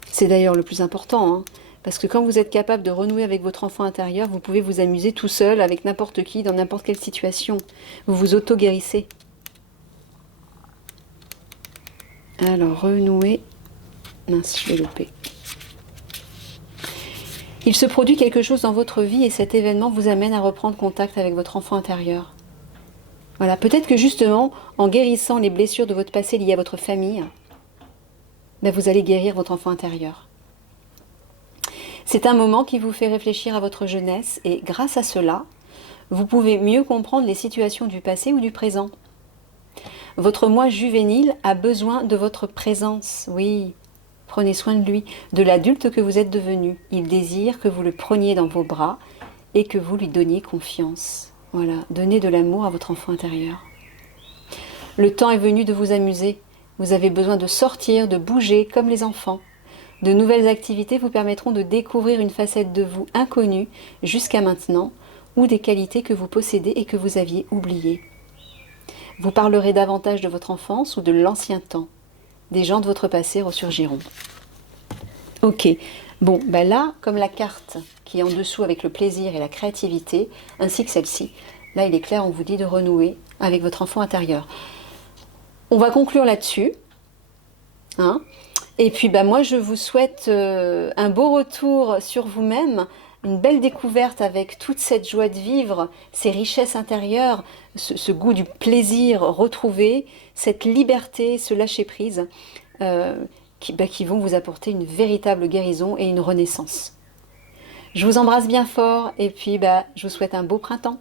C'est d'ailleurs le plus important, hein, parce que quand vous êtes capable de renouer avec votre enfant intérieur, vous pouvez vous amuser tout seul, avec n'importe qui, dans n'importe quelle situation. Vous vous auto-guérissez. Alors, renouer... Mince, je l'ai loupé. Il se produit quelque chose dans votre vie et cet événement vous amène à reprendre contact avec votre enfant intérieur. Voilà, peut-être que justement, en guérissant les blessures de votre passé liées à votre famille, ben vous allez guérir votre enfant intérieur. C'est un moment qui vous fait réfléchir à votre jeunesse et grâce à cela, vous pouvez mieux comprendre les situations du passé ou du présent. Votre moi juvénile a besoin de votre présence, oui. Prenez soin de lui, de l'adulte que vous êtes devenu. Il désire que vous le preniez dans vos bras et que vous lui donniez confiance. Voilà, donnez de l'amour à votre enfant intérieur. Le temps est venu de vous amuser. Vous avez besoin de sortir, de bouger comme les enfants. De nouvelles activités vous permettront de découvrir une facette de vous inconnue jusqu'à maintenant ou des qualités que vous possédez et que vous aviez oubliées. Vous parlerez davantage de votre enfance ou de l'ancien temps. Des gens de votre passé ressurgiront. Ok, bon, ben là, comme la carte qui est en dessous avec le plaisir et la créativité, ainsi que celle-ci, là il est clair, on vous dit de renouer avec votre enfant intérieur. On va conclure là-dessus. Hein. Et puis bah, moi, je vous souhaite un beau retour sur vous-même, une belle découverte avec toute cette joie de vivre, ces richesses intérieures, ce goût du plaisir retrouvé, cette liberté, ce lâcher-prise, euh, qui vont vous apporter une véritable guérison et une renaissance. Je vous embrasse bien fort et puis bah, je vous souhaite un beau printemps.